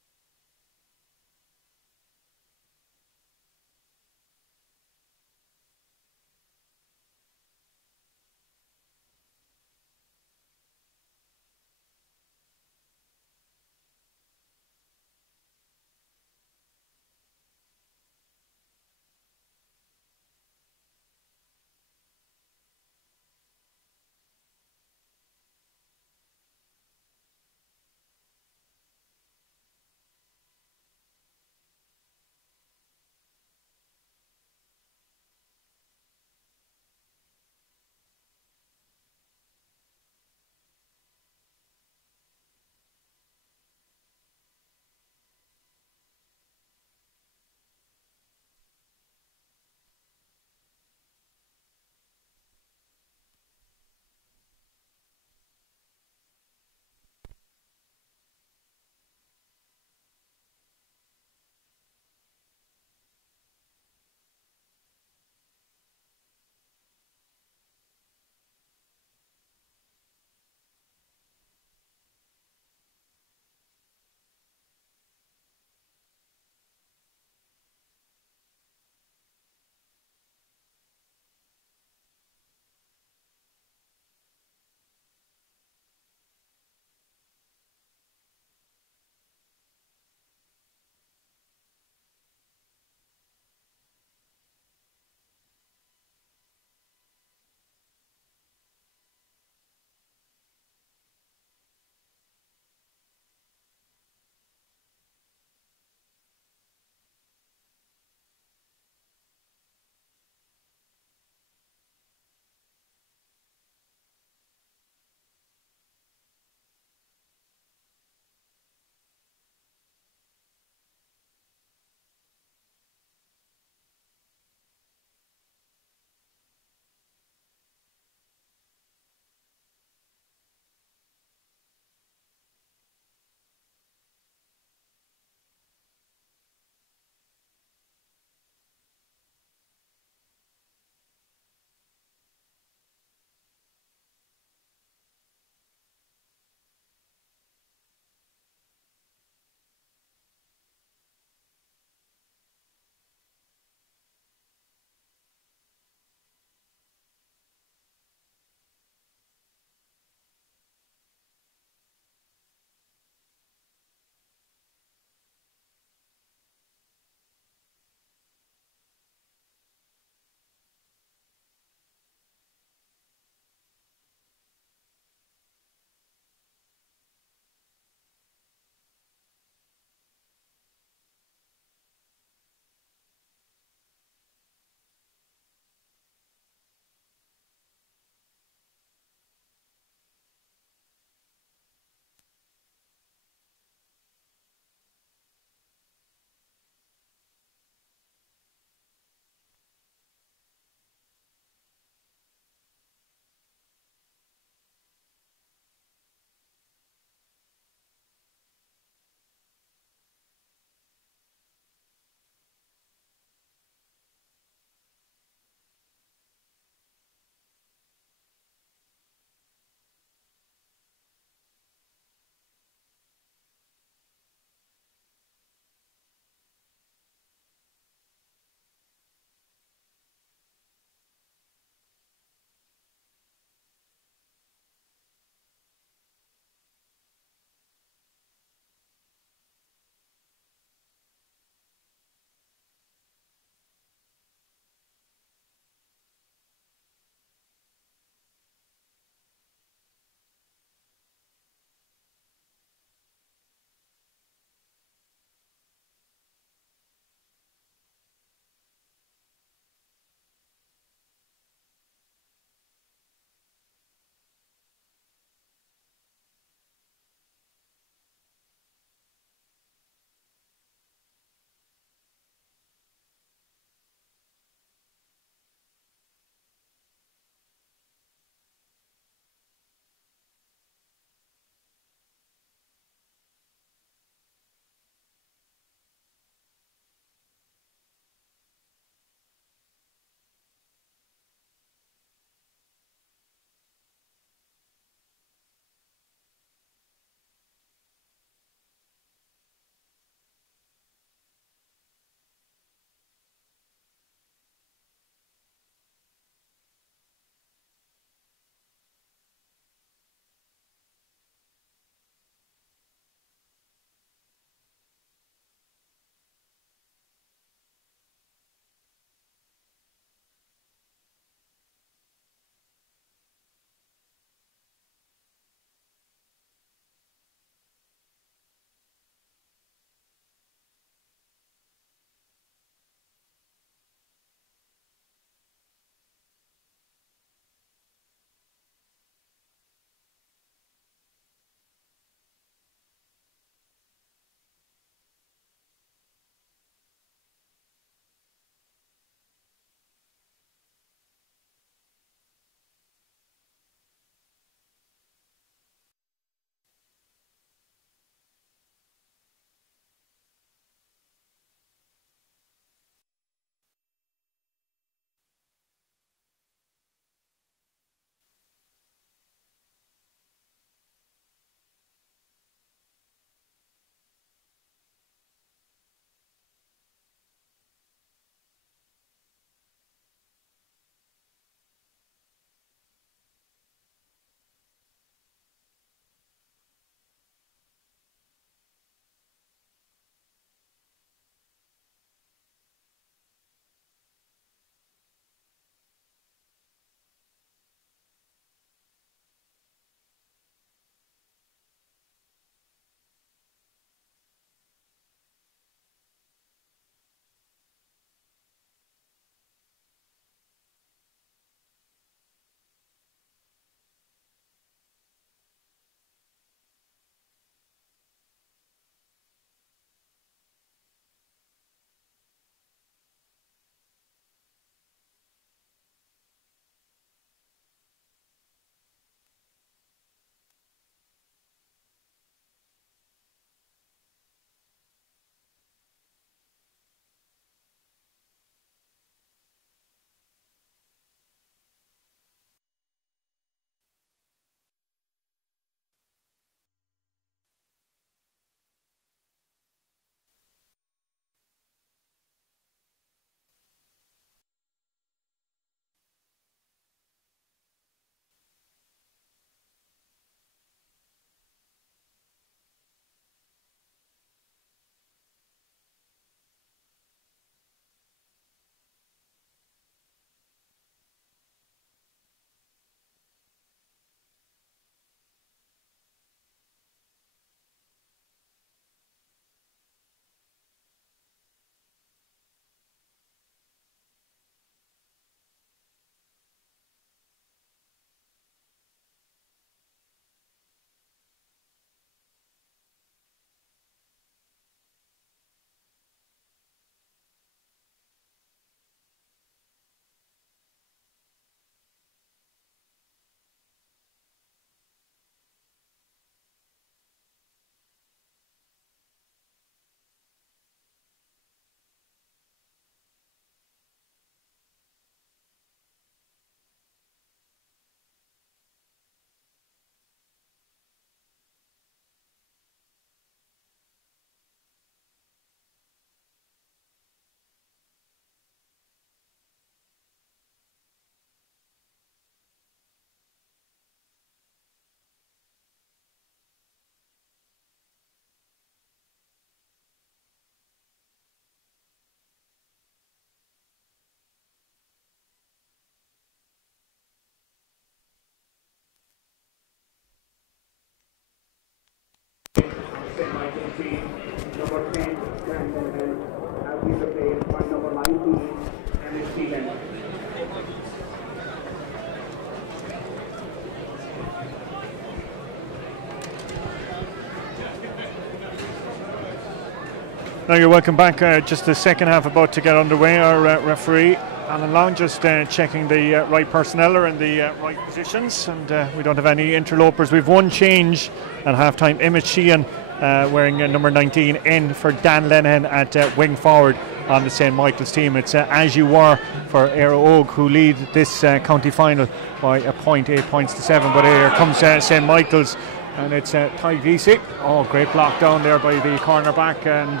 Now you're welcome back. Just the second half about to get underway. Our referee Alan Long just checking the right personnel are in the right positions, and we don't have any interlopers. We've one change at half-time. Emmett Sheehan wearing number 19 in for Dan Lenihan at wing forward on the St. Michael's team. It's as you were for Éire Óg, who lead this county final by a point, 8 points to 7. But here comes St. Michael's, and it's Tadhg Deasy. Oh, great block down there by the cornerback, and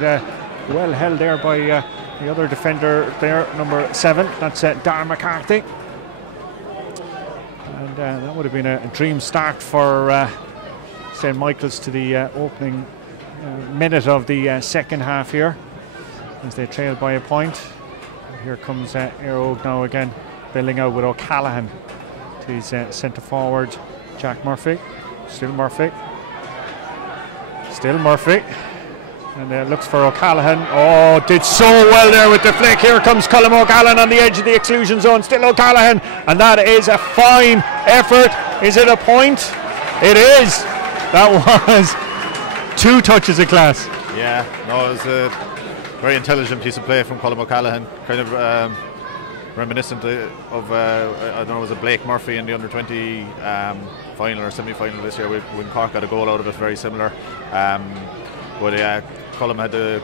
well held there by the other defender there, number 7. That's Darren McCarthy. And that would have been a dream start for St. Michael's to the opening minute of the second half here, as they trailed by a point. And here comes Éire Óg now again, building out with O'Callaghan to his centre forward, Jack Murphy. Still Murphy. And looks for O'Callaghan. Oh, did so well there with the flick. Here comes Colm O'Callaghan on the edge of the exclusion zone. Still O'Callaghan, and that is a fine effort. Is it a point? It is. That was 2 touches of class. Yeah, no, it was a very intelligent piece of play from Colm O'Callaghan. Kind of reminiscent of I don't know, was it Blake Murphy in the under-20 final or semi-final this year when Cork got a goal out of it, very similar. But Colm had the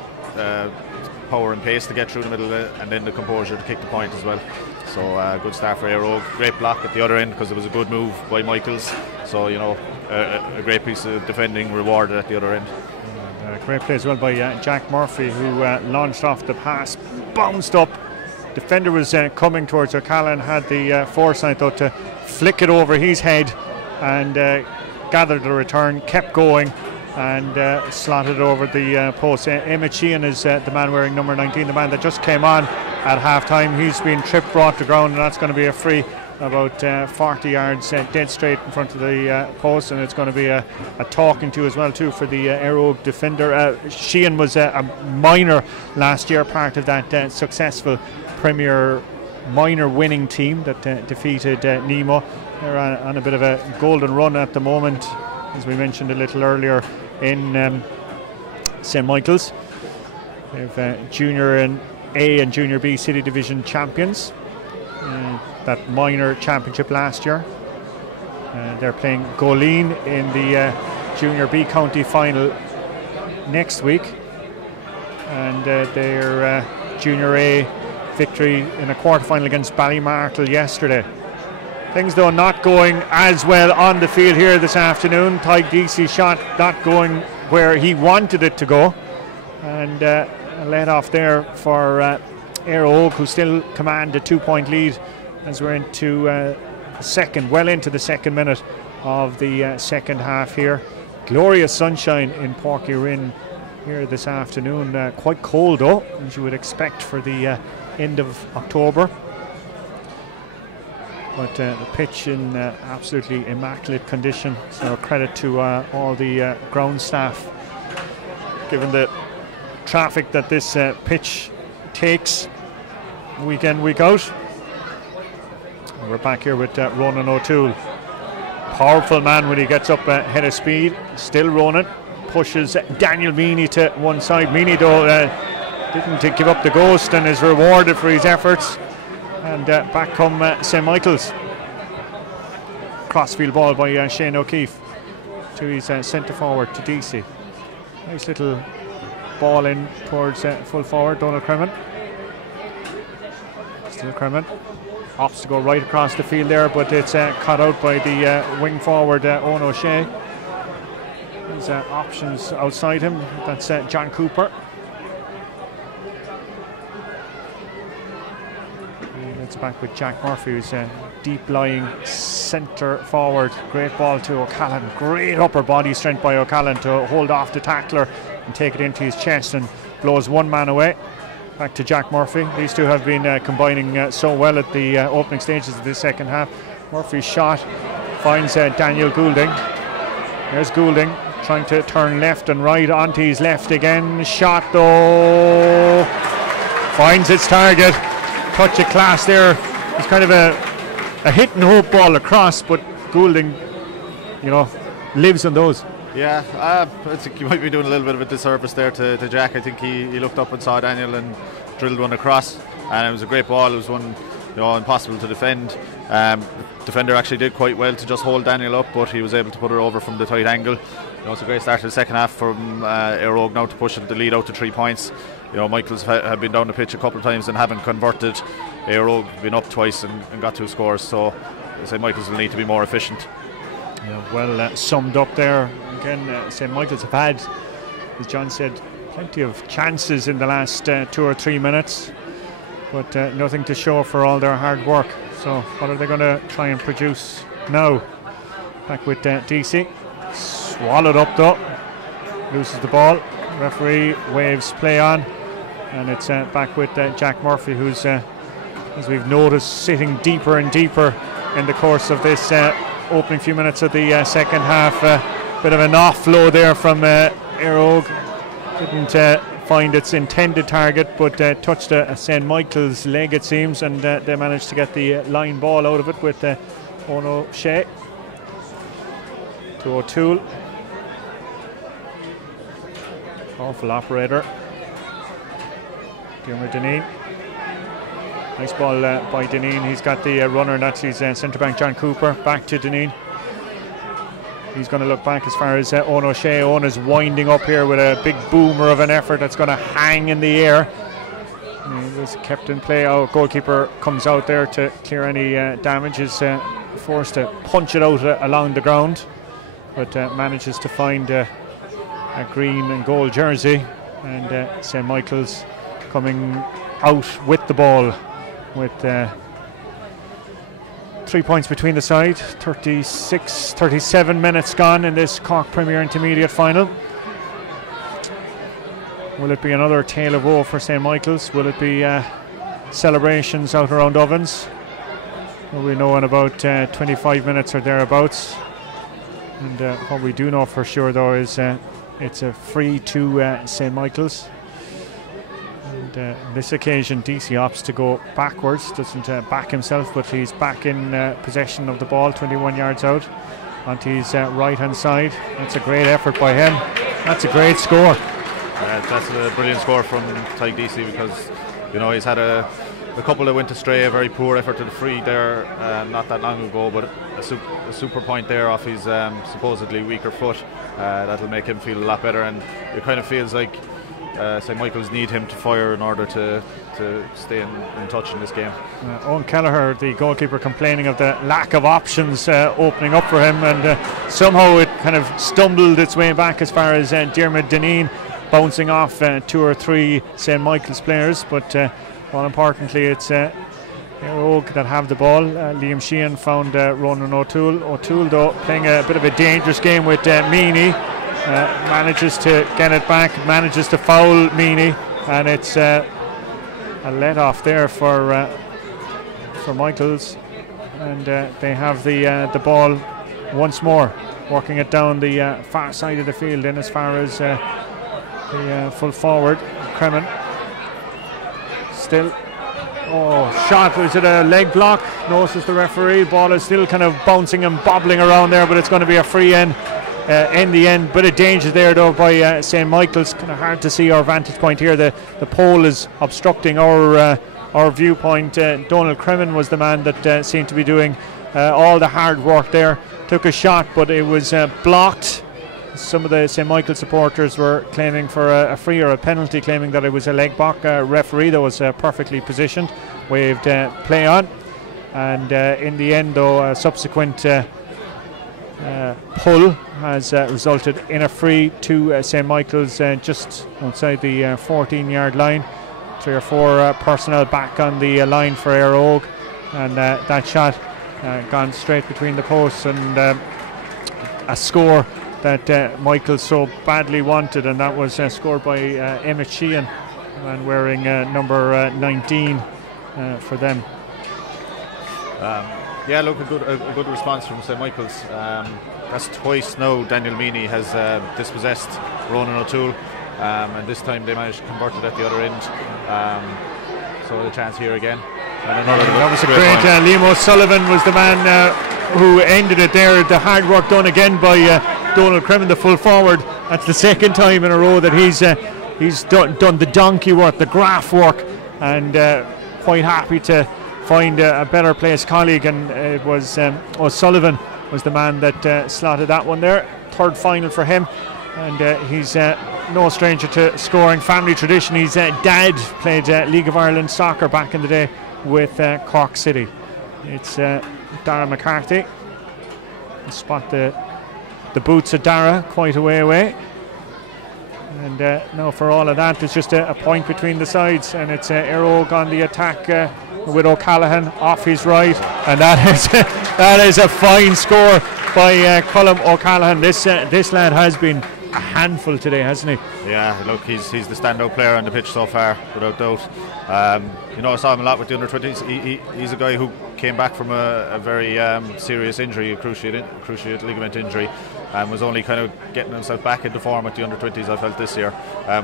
power and pace to get through the middle and then the composure to kick the point as well. So good start for Éire Óg. Great block at the other end because it was a good move by Michaels. So, you know, a great piece of defending rewarded at the other end. Great play as well by Jack Murphy, who launched off the pass, bounced up. Defender was coming towards O'Callaghan, had the foresight though to flick it over his head and gathered the return, kept going, and slotted over the post. Emmett Sheehan is the man wearing number 19, the man that just came on at half time. He's been tripped, brought to ground, and that's going to be a free about 40 yards dead straight in front of the post, and it's going to be a talking to as well too for the Éire Óg defender. Sheehan was a minor last year, part of that successful Premier minor winning team that defeated Nemo. They're on a bit of a golden run at the moment, as we mentioned a little earlier, in St. Michael's. They have Junior and A and Junior B City Division champions. That minor championship last year. They're playing Goleen in the Junior B County final next week, and their Junior A victory in a quarter-final against Ballymartle yesterday. Things though not going as well on the field here this afternoon. Tadhg Deasy's shot not going where he wanted it to go, and let off there for Éire Óg, who still command a 2-point lead as we're into well into the second minute of the second half here. Glorious sunshine in Páirc Uí Rinn here this afternoon. Quite cold though, as you would expect for the end of October. But the pitch in absolutely immaculate condition, so credit to all the ground staff, given the traffic that this pitch takes week in, week out. And we're back here with Ronan O'Toole. Powerful man when he gets up head of speed. Still Ronan pushes Daniel Meany to one side. Meany though didn't give up the ghost and is rewarded for his efforts. And back come St. Michael's. Crossfield ball by Shane O'Keefe to his centre forward, to Deasy. Nice little ball in towards full forward, Donald Cremin. Still Cremin. Opts to go right across the field there, but it's cut out by the wing forward, Owen O'Shea. There's options outside him. That's John Cooper. It's back with Jack Murphy, who's deep lying centre forward. Great ball to O'Callaghan. Great upper body strength by O'Callaghan to hold off the tackler and take it into his chest and blows one man away. Back to Jack Murphy. These two have been combining so well at the opening stages of the second half. Murphy's shot finds Daniel Goulding. There's Goulding trying to turn left and right onto his left again. Shot though, finds its target. Touch of class there. It's kind of a hit and hope ball across, but Goulding, you know, lives on those. Yeah, I think you might be doing a little bit of a disservice there to Jack. I think he looked up and saw Daniel and drilled one across, and it was a great ball. It was one, you know, impossible to defend. The defender actually did quite well to just hold Daniel up, but he was able to put it over from the tight angle. You know, it's a great start to the second half from Éire now to push the lead out to 3 points. You know, Michaels have been down the pitch a couple of times and haven't converted. Éire have been up twice and got 2 scores, so I say Michaels will need to be more efficient. Yeah, well summed up there. Again, St. Michael's have had, as John said, plenty of chances in the last 2 or 3 minutes, but nothing to show for all their hard work. So what are they going to try and produce now? Back with DC. Swallowed up though. Loses the ball. Referee waves play on, and it's back with Jack Murphy, who's, as we've noticed, sitting deeper and deeper in the course of this opening few minutes of the second half. Bit of an offload there from Éire. Didn't find its intended target, but touched a St. Michael's leg, it seems, and they managed to get the line ball out of it with Ono Shea to O'Toole. Powerful operator. Diarmuid Dineen. Nice ball by Dineen. He's got the runner, and that's his centre back John Cooper. Back to Dineen. He's going to look back as far as Ono Shea. Ona's winding up here with a big boomer of an effort that's going to hang in the air. He was kept in play. Our goalkeeper comes out there to clear any damage. Is forced to punch it out along the ground, but manages to find a green and gold jersey, and St. Michael's coming out with the ball with 3 points between the side. 37 minutes gone in this Cork Premier Intermediate final. Will it be another tale of woe for St. Michael's? Will it be celebrations out around ovens? Well, we know in about 25 minutes or thereabouts. And what we do know for sure though is it's a free to St. Michael's. And on this occasion DC opts to go backwards, doesn't back himself, but he's back in possession of the ball, 21 yards out onto his right hand side. That's a great effort by him. That's a great score. That's a brilliant score from Tyke DC, because you know he's had a couple that went astray. A very poor effort to the free there not that long ago, but a super point there off his supposedly weaker foot. That'll make him feel a lot better, and it kind of feels like St. Michael's need him to fire in order to stay in touch in this game. Owen Kelleher, the goalkeeper, complaining of the lack of options opening up for him, and somehow it kind of stumbled its way back as far as Diarmuid Dineen bouncing off 2 or 3 St. Michael's players, but more importantly it's Éire that have the ball. Liam Sheehan found Ronan O'Toole. O'Toole though playing a bit of a dangerous game with Meany. Manages to get it back, manages to foul Meany, and it's a let off there for Michaels, and they have the ball once more, working it down the far side of the field in as far as the full forward Kremen. Still, shot, was it a leg block? No, says the referee. Ball is still kind of bouncing and bobbling around there, but it's going to be a free in the end. Bit of danger there though by St. Michael's. Kind of hard to see our vantage point here. The pole is obstructing our viewpoint. Donald Kremen was the man that seemed to be doing all the hard work there. Took a shot, but it was blocked. Some of the St. Michael supporters were claiming for a free or a penalty, claiming that it was a leg block. Referee that was perfectly positioned waved play on, and in the end though a subsequent pull has resulted in a free to St. Michael's just outside the 14-yard line. 3 or 4 personnel back on the line for Éire, and that shot gone straight between the posts, and a score that Michael so badly wanted, and that was scored by Emmett Sheehan, and wearing number 19 for them. Yeah, look, a good response from St. Michael's. That's twice now Daniel Meany has dispossessed Ronan O'Toole, and this time they managed to convert it at the other end. So the chance here again. And that was a great Liam O'Sullivan was the man who ended it there. The hard work done again by Donald Cremin, the full forward. That's the second time in a row that he's done the donkey work, the graft work, and quite happy to find a better placed colleague, and it was O'Sullivan was the man that slotted that one there. Third final for him, and he's no stranger to scoring. Family tradition. His dad played League of Ireland soccer back in the day with Cork City. It's Dara McCarthy. Spot the boots of Dara quite a way away. And now for all of that, there's just a point between the sides, and it's Éire on the attack with O'Callaghan off his right, and that is a fine score by Colm O'Callaghan. This lad has been a handful today, hasn't he? Yeah, look, he's the standout player on the pitch so far, without doubt. I saw him a lot with the under-20s. He's a guy who came back from a very serious injury, a cruciate ligament injury, and was only kind of getting himself back into form with the under-20s, I felt, this year.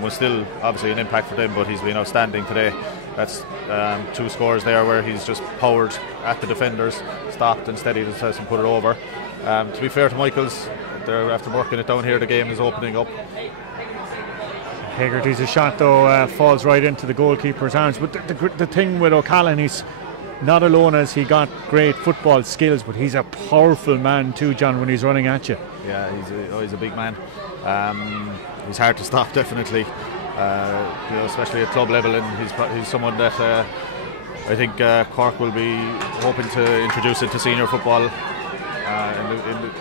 Was still obviously an impact for them, but he's been outstanding today. That's 2 scores there where he's just powered at the defenders, stopped and steadied himself and put it over. To be fair to Michaels, they're after working it down here, the game is opening up. Hegarty's a shot though falls right into the goalkeeper's arms, but the thing with O'Callaghan, he's not alone as he got great football skills, but he's a powerful man too, John, when he's running at you. Yeah, he's a big man. He's hard to stop, definitely, especially at club level, and he's someone that I think Cork will be hoping to introduce into senior football in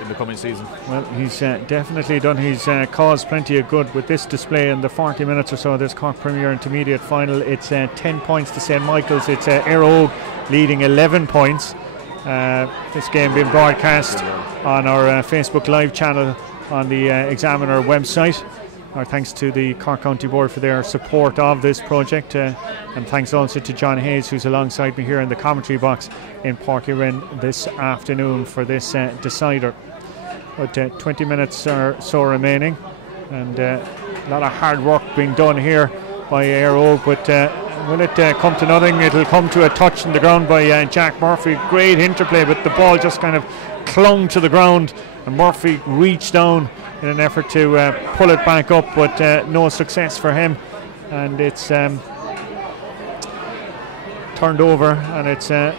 the coming season. Well, he's definitely done his cause plenty of good with this display in the 40 minutes or so of this Cork Premier Intermediate final. It's 10 points to St. Michael's. It's Éire leading 11 points. This game being broadcast on our Facebook Live channel on the Examiner website. Our thanks to the Cork County Board for their support of this project, and thanks also to John Hayes, who's alongside me here in the commentary box in Páirc Uí Rinn this afternoon for this decider. But 20 minutes or so remaining, and a lot of hard work being done here by Éire, but will it come to nothing? It'll come to a touch in the ground by Jack Murphy. Great interplay, but the ball just kind of clung to the ground, and Murphy reached down in an effort to pull it back up, but no success for him, and it's turned over, and it's the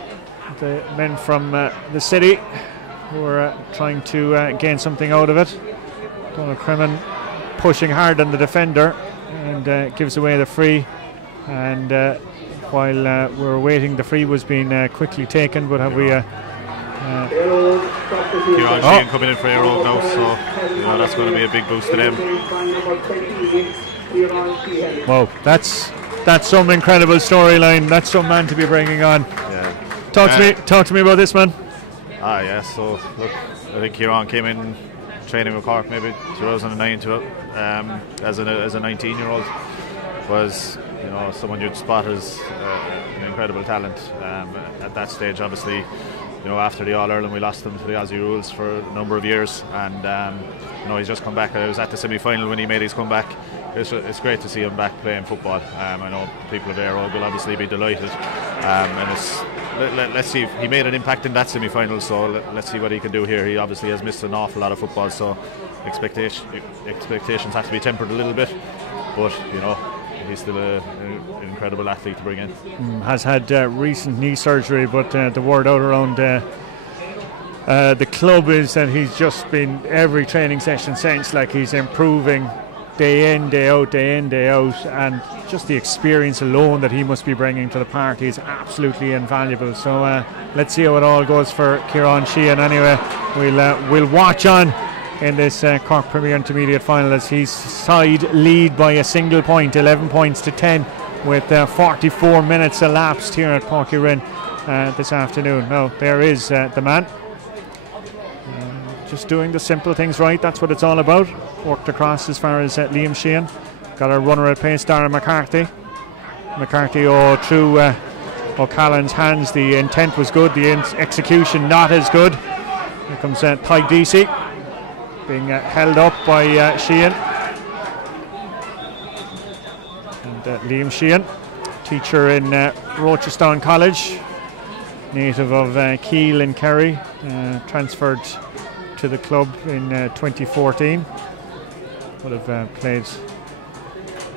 men from the city who are trying to gain something out of it. Donald Cremin pushing hard on the defender, and gives away the free, and while we're waiting, the free was being quickly taken, but have we Kieran Sheehan coming in for Éire now, so that's going to be a big boost to them. Wow, that's some incredible storyline. That's some man to be bringing on. Yeah. Talk to me about this man. So look, I think Kieran came in training with Cork maybe 2009 as a 19-year-old. Was someone you'd spot as an incredible talent at that stage. Obviously, after the All-Ireland we lost him to the Aussie rules for a number of years, and he's just come back. I was at the semi-final when he made his comeback. It's great to see him back playing football. I know people of Éire will obviously be delighted, and let's see. He made an impact in that semi-final, so let's see what he can do here. He obviously has missed an awful lot of football, so expectations have to be tempered a little bit, but he's still an incredible athlete to bring in. Has had recent knee surgery, but the word out around the club is that he's just been every training session since, like he's improving day in, day out, and just the experience alone that he must be bringing to the party is absolutely invaluable. So let's see how it all goes for Kieran Sheehan. Anyway, we'll watch on in this Cork Premier Intermediate final as his side lead by a single point, 11 points to 10, with 44 minutes elapsed here at Páirc Uí Rinn this afternoon. Now there is the man just doing the simple things right. That's what it's all about. Worked across as far as Liam Sheehan. Got a runner at pace, Darren McCarthy through O'Callaghan's hands. The intent was good, the execution not as good. Here comes Ty Deasy being held up by Sheehan. And Liam Sheehan, teacher in Rochestown College, native of Keele in Kerry, transferred to the club in 2014. Would have played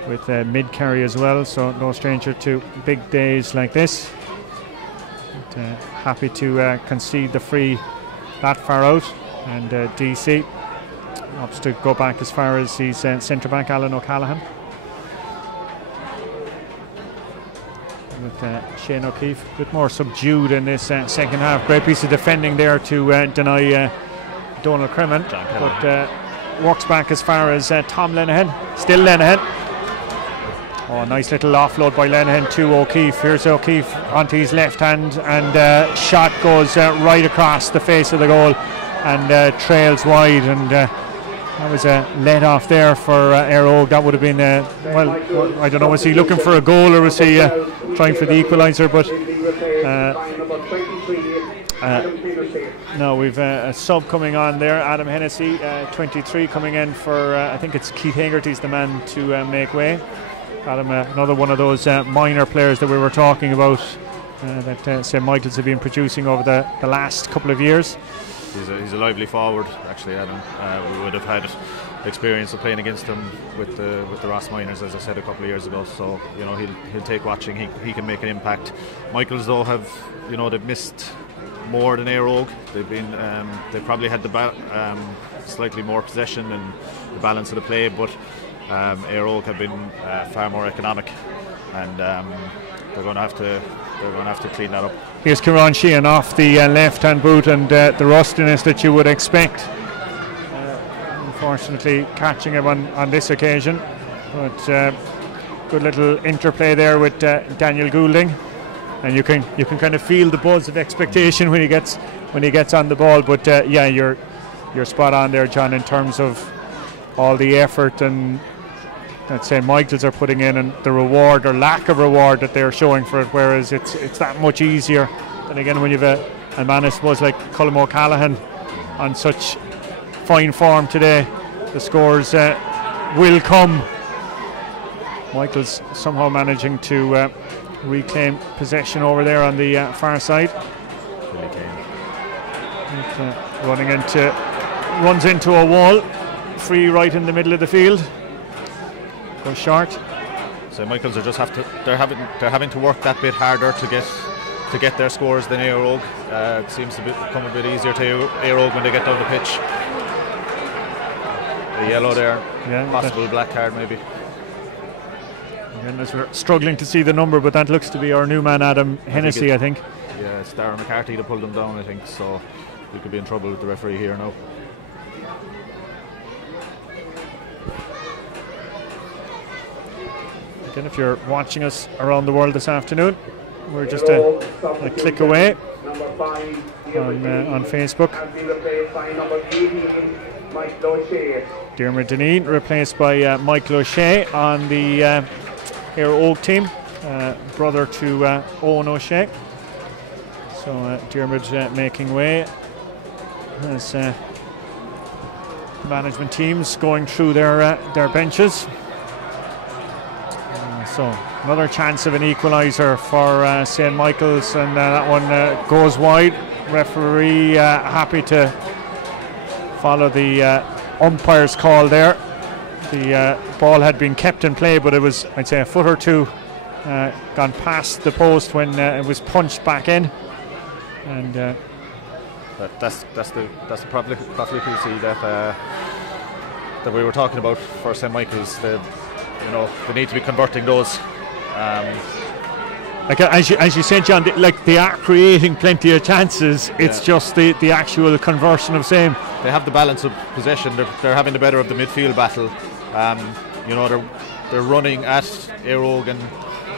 with Mid-Kerry as well, so no stranger to big days like this. But, happy to concede the free that far out, and DC opts to go back as far as his centre back Alan O'Callaghan. With Shane O'Keefe a bit more subdued in this second half. Great piece of defending there to deny Donald Cremin, but works back as far as Tom Lenihan. Still Lenihan. Oh, nice little offload by Lenihan to O'Keefe. Here's O'Keefe onto his left hand, and shot goes right across the face of the goal and trails wide, and that was a let off there for Éire. That would have been well, I don't know, was he looking for a goal or was he trying for the equaliser? But no, we've a sub coming on there. Adam Hennessy, 23, coming in for I think it's Keith Hagerty's the man to make way. Adam, another one of those minor players that we were talking about that St Michael's have been producing over the last couple of years. He's a lively forward, actually, Adam. We would have had experience of playing against him with the Ross Miners, as I said, a couple of years ago. So he'll take watching. He can make an impact. Michael's though have they've missed more than Éire. They've probably had the slightly more possession and the balance of the play, but Éire have been far more economic, and they're going to have to clean that up. Here's Kieran Sheehan off the left-hand boot, and the rustiness that you would expect. Unfortunately, catching him on this occasion, but good little interplay there with Daniel Goulding, and you can kind of feel the buzz of expectation when he gets on the ball. But yeah, you're spot on there, John, in terms of all the effort and that St Michael's are putting in, and the reward or lack of reward that they're showing for it, whereas it's that much easier. And again, when you've a man, I suppose, like Colm O'Callaghan on such fine form today, the scores will come. Michael's somehow managing to reclaim possession over there on the far side. Runs into a wall, free right in the middle of the field. Goes short. So Michael's are they're having to work that bit harder to get their scores than Éire. It seems to become a bit easier to Éire when they get down the pitch. The yellow there, possible black card maybe. Again, as we're struggling to see the number, but that looks to be our new man Adam Hennessy, I think. Yeah, it's Darren McCarthy that pulled them down, I think, so we could be in trouble with the referee here now. Again, if you're watching us around the world this afternoon, we're just a click away on Facebook. Dermot Deneen replaced by Michael O'Shea on the Éire team, brother to Owen O'Shea. So Dermot making way as management teams going through their benches. So another chance of an equaliser for St Michael's, and that one goes wide. Referee happy to follow the umpire's call there. The ball had been kept in play, but it was, I'd say, a foot or two gone past the post when it was punched back in. And that's the profligacy that we were talking about for St Michael's. They need to be converting those. Like as you said, John, they are creating plenty of chances. It's just the actual conversion of same. They have the balance of possession. They're having the better of the midfield battle. They're running at Éire and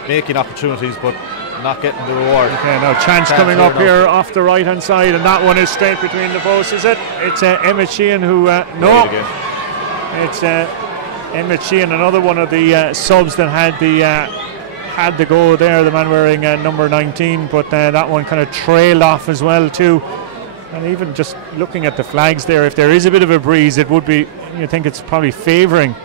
making opportunities, but not getting the reward. Okay, now chance coming up here off the right hand side, and that one is straight between the posts. Is it? It's Emmett Sheehan who no. It's Emmett Sheehan, another one of the subs that had the had the go there, the man wearing number 19, but that one kind of trailed off as well too. And even just looking at the flags there, if there is a bit of a breeze, it would be, you think it's probably favouring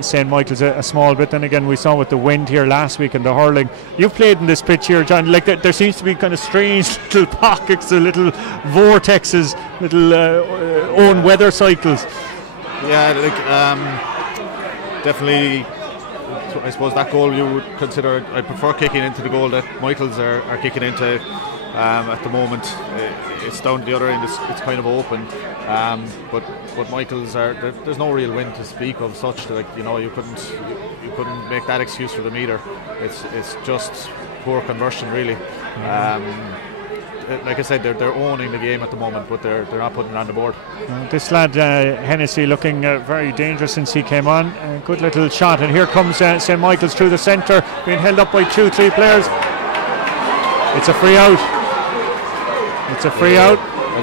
St. Michael's a small bit. Then again, we saw with the wind here last week and the hurling. You've played in this pitch here, John, like there seems to be kind of strange little pockets, little vortexes, little own weather cycles. Yeah, definitely. I suppose that goal you would consider, I prefer kicking into the goal that Michael's are kicking into at the moment. It's down the other end, it's kind of open, but Michael's there's no real wind to speak of such that, like, you know, you couldn't make that excuse for them either. It's just poor conversion really. Like I said, they're owning the game at the moment, but they're not putting it on the board. This lad Hennessy looking very dangerous since he came on. Good little shot, and here comes St. Michael's through the centre, being held up by 2-3 players. It's a free out. It's a free out.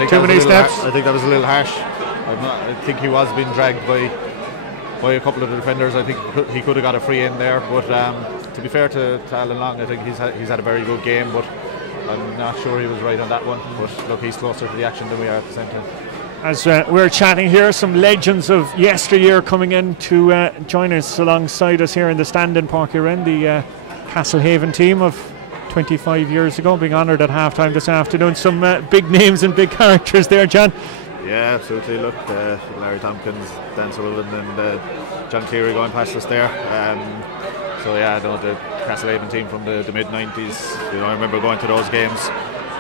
Too many steps. I think that was a little harsh. I think he was being dragged by a couple of the defenders. I think he could have got a free in there, but to be fair to Alan Long, I think he's had a very good game, but I'm not sure he was right on that one. But look, he's closer to the action than we are at the centre. As we're chatting here, some legends of yesteryear coming in to join us alongside us here in the stand in Páirc Uí Rinn, the Castlehaven team of 25 years ago, being honoured at half-time this afternoon. Some big names and big characters there, John. Yeah, absolutely. Look, Larry Tompkins, Dan Sullivan and John Cleary going past us there. So yeah, the Castlehaven team from the mid-90s, you know, I remember going to those games.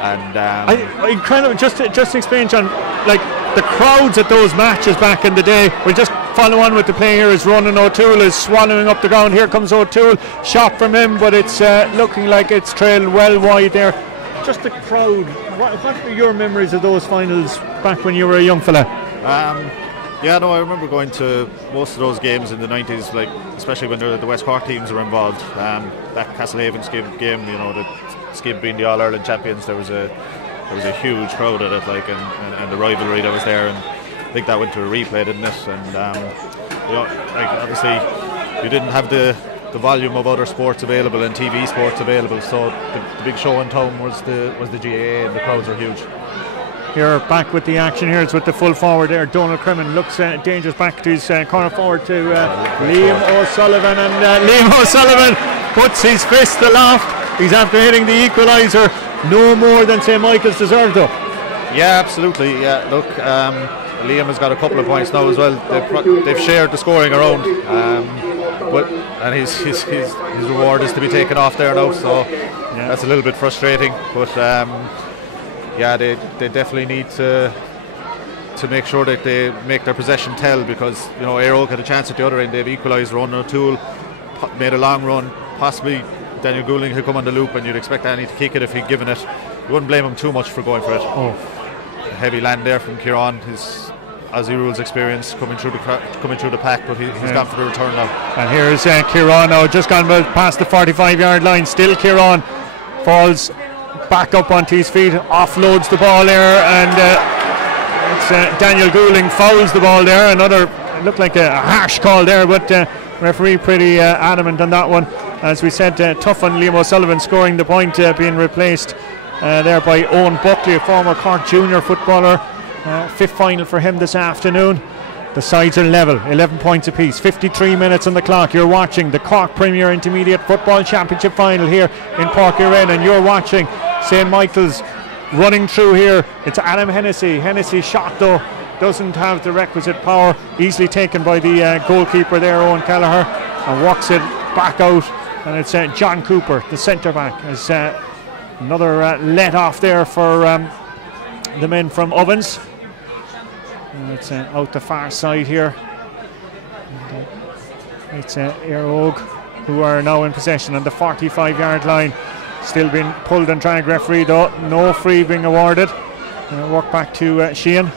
And I kind of just explain, John, like the crowds at those matches back in the day. We'll just follow on with the play here as Ronan O'Toole is swallowing up the ground. Here comes O'Toole, shot from him, but it's looking like it's trailed well wide there. Just the crowd. What were your memories of those finals back when you were a young fella? Yeah, no, I remember going to most of those games in the 90s, like especially when the West Cork teams were involved. That Castlehaven Skib game, you know, the Skib being the All-Ireland champions, there was a huge crowd at it, like, and the rivalry that was there, and I think that went to a replay, didn't it? And you know, like, obviously you didn't have the volume of other sports available and TV sports available, so the big show in town was the GAA, and the crowds were huge. Here back with the action here. It's with the full forward there. Donald Crimmin looks dangerous back to his corner forward to Liam O'Sullivan, and Liam O'Sullivan puts his fist aloft. He's after hitting the equaliser. No more than St. Michael's deserved though. Yeah, absolutely. Yeah, look, Liam has got a couple of points now as well. They've shared the scoring around, and his reward is to be taken off there now. So yeah, that's a little bit frustrating, but. Yeah, they definitely need to make sure that they make their possession tell, because, you know, Éire had a chance at the other end. They've equalised. Ronan O'Toole made a long run, possibly Daniel Goulding who come on the loop, and you'd expect Annie to kick it if he'd given it. You wouldn't blame him too much for going for it. Oh, heavy land there from Kieran, his Aussie rules experience coming through the pack, but he's gone for the return now. And here's Kieran now, just gone past the 45-yard line. Still Kieran falls back up onto his feet, offloads the ball there, and it's Daniel Goulding fouls the ball there. Another, it looked like a harsh call there, but referee pretty adamant on that one. As we said, tough on Liam O'Sullivan scoring the point, being replaced there by Owen Buckley, a former Cork junior footballer. Fifth final for him this afternoon. The sides are level, 11 points apiece, 53 minutes on the clock. You're watching the Cork Premier Intermediate Football Championship final here in Páirc Uí Rinn, and you're watching St. Michael's running through here. It's Adam Hennessy. Hennessy shot though, doesn't have the requisite power. Easily taken by the goalkeeper there, Owen Kelleher, and walks it back out. And it's John Cooper, the centre back. As another let off there for the men from Ovens. It's out the far side here. It's Éire who are now in possession on the 45-yard line. Still being pulled and dragged, referee though. No free being awarded. Walk back to Sheehan.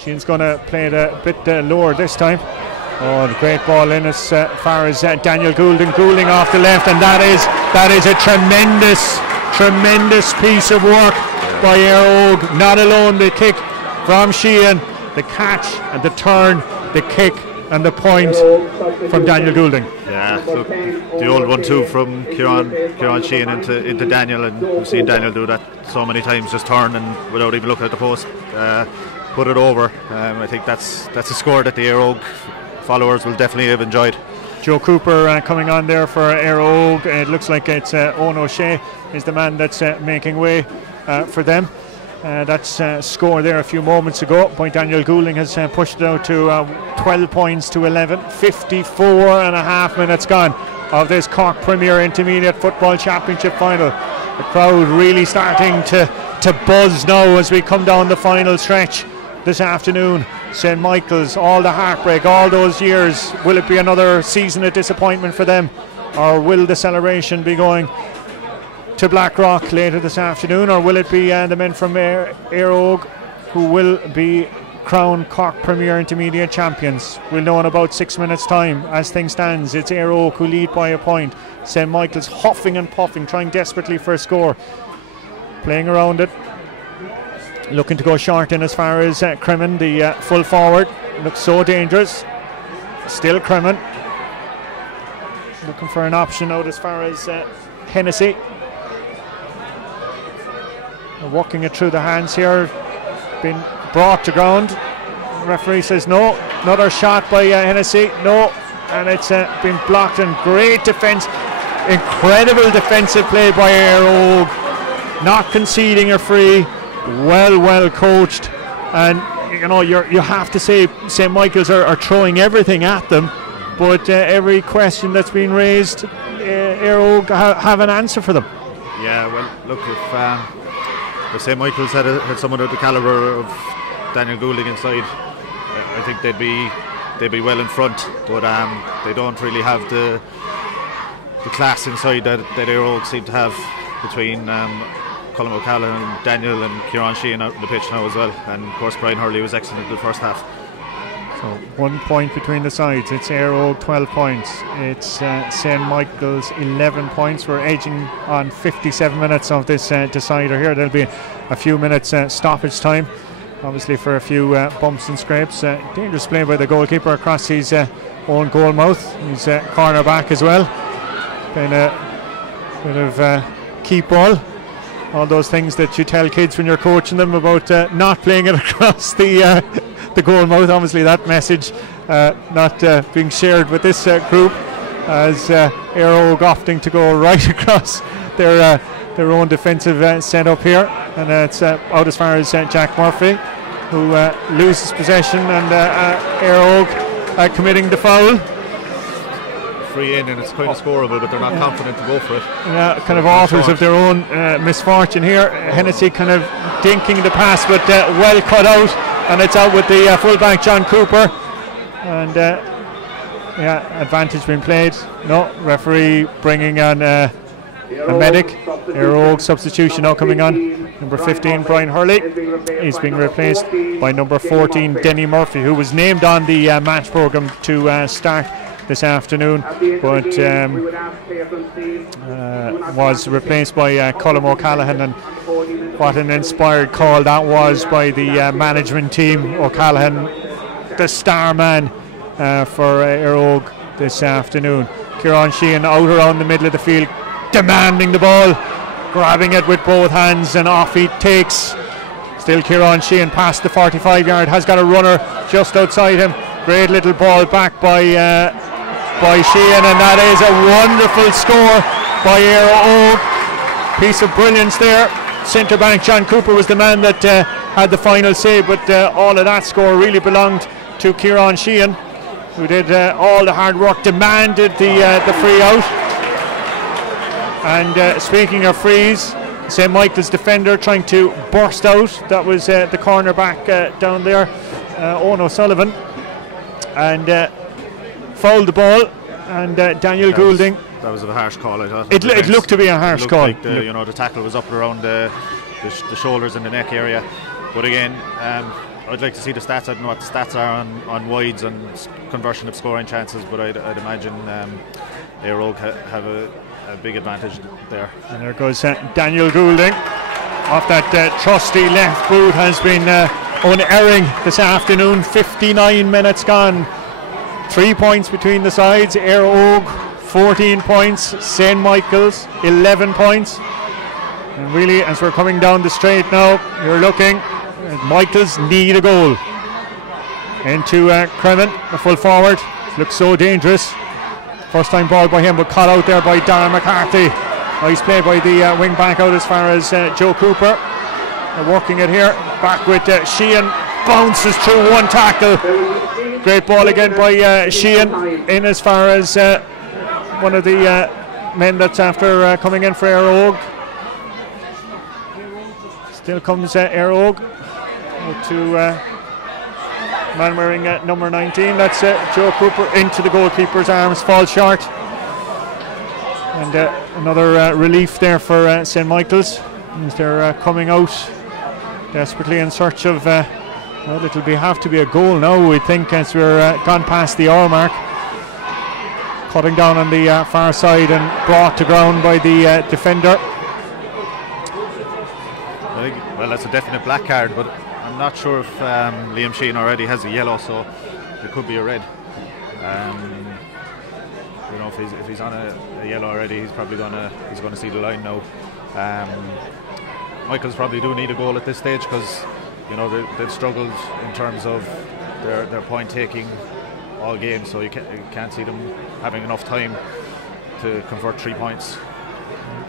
Sheehan's going to play it a bit lower this time. Oh, the great ball in as far as Daniel Goulding. Goulding off the left, and that is a tremendous piece of work by Éire. Not alone the kick from Sheehan, the catch and the turn, the kick, and the point from Daniel Goulding. Yeah, look, the old 1-2 from Kieran Sheehan into Daniel, and we've seen Daniel do that so many times, just turn and without even looking at the post, put it over. I think that's a score that the Éire Óg followers will definitely have enjoyed. Joe Cooper coming on there for Éire Óg. It looks like it's Owen O'Shea is the man that's making way for them. That's score there a few moments ago by Daniel Goulding has pushed it out to 12 points to 11. 54 and a half minutes gone of this Cork Premier Intermediate Football Championship final. The crowd really starting to buzz now as we come down the final stretch this afternoon. St. Michael's, all the heartbreak, all those years. Will it be another season of disappointment for them, or will the celebration be going to Blackrock later this afternoon, or will it be the men from Éire Óg who will be crowned Cork Premier Intermediate champions? We'll know in about 6 minutes time. As things stands, it's Éire Óg who lead by a point. St. Michael's huffing and puffing, trying desperately for a score, playing around it, looking to go short in as far as Cremen, the full forward. Looks so dangerous. Still Cremen looking for an option out as far as Hennessy. Walking it through the hands here, been brought to ground. The referee says no. Another shot by Hennessy, no, and it's been blocked. And great defence, incredible defensive play by Éire Óg, not conceding a free. Well coached, and you have to say St. Michael's are throwing everything at them, but every question that's been raised, Éire Óg have an answer for them. Yeah, well, look, if St. Michael's had someone of the calibre of Daniel Goulding inside, I think they'd be well in front, but they don't really have the class inside that Éire Óg seem to have between Colm O'Callaghan, Daniel and Kieran Sheehan out on the pitch now as well, and of course Brian Hurley was excellent in the first half. So 1 point between the sides. It's Éire Óg 12 points, it's St. Michael's 11 points. We're edging on 57 minutes of this decider here. There'll be a few minutes stoppage time, obviously, for a few bumps and scrapes. Dangerous play by the goalkeeper across his own goal mouth. He's corner back as well, playing a bit of keep ball. All those things that you tell kids when you're coaching them about not playing it across the goal mouth. Obviously that message not being shared with this group, as Éire Óg opting to go right across their own defensive set-up here, and it's out as far as Jack Murphy, who loses possession, and Éire Óg committing the foul. Free in, and it's kind of scoreable, but they're not confident to go for it. Yeah, kind of authors of their own misfortune here. Hennessy kind of dinking the pass, but well cut out, and it's out with the fullback John Cooper, and advantage being played. No, referee bringing on a medic. Éire Óg substitution now coming on. Number 15 Brian Hurley is being replaced by number 14 Denny Murphy, who was named on the match programme to start this afternoon, but was replaced by Colm O'Callaghan, and what an inspired call that was by the management team. O'Callaghan, the star man for Éire Óg this afternoon. Kieran Sheehan out around the middle of the field, demanding the ball, grabbing it with both hands, and off he takes. Still Kieran Sheehan past the 45-yard, has got a runner just outside him. Great little ball back by Sheehan, and that is a wonderful score by Éire Óg. Piece of brilliance there. Centre back John Cooper was the man that had the final say, but all of that score really belonged to Kieran Sheehan, who did all the hard work, demanded the free out. And speaking of frees, St. Michael's defender trying to burst out. That was the corner back down there, Owen O'Sullivan, and fouled the ball, and Daniel Goulding. That was a harsh call, I thought. It looked to be a harsh call. Like the tackle was up around the shoulders and the neck area. But again, I'd like to see the stats. I don't know what the stats are on wides and conversion of scoring chances, but I'd imagine Éire Óg have a big advantage there. And there goes Daniel Goulding. Off that trusty left boot, has been unerring this afternoon. 59 minutes gone. 3 points between the sides. Éire Óg 14 points, St. Michael's 11 points. And really, as we're coming down the straight now, you're looking, Michael's need a goal. Into Cremen, the full forward, looks so dangerous. First time ball by him, but caught out there by Darren McCarthy. Nice play by the wing back out as far as Joe Cooper. They're working it here, back with Sheehan, bounces through one tackle. Great ball again by Sheehan, in as far as one of the men that's after coming in for Éire Óg. Still comes Éire Óg to man wearing number 19. That's Joe Cooper into the goalkeeper's arms, falls short. And another relief there for St. Michael's. As they're coming out desperately in search of. Well, it'll have to be a goal now, we think, as we're gone past the hour mark. Cutting down on the far side and brought to ground by the defender. Well, that's a definite black card, but I'm not sure if Liam Sheehan already has a yellow, so it could be a red. You know, if he's on a yellow already, he's gonna see the line now. Michaels probably do need a goal at this stage because you know they've struggled in terms of their point taking all game, so you can't see them having enough time to convert 3 points.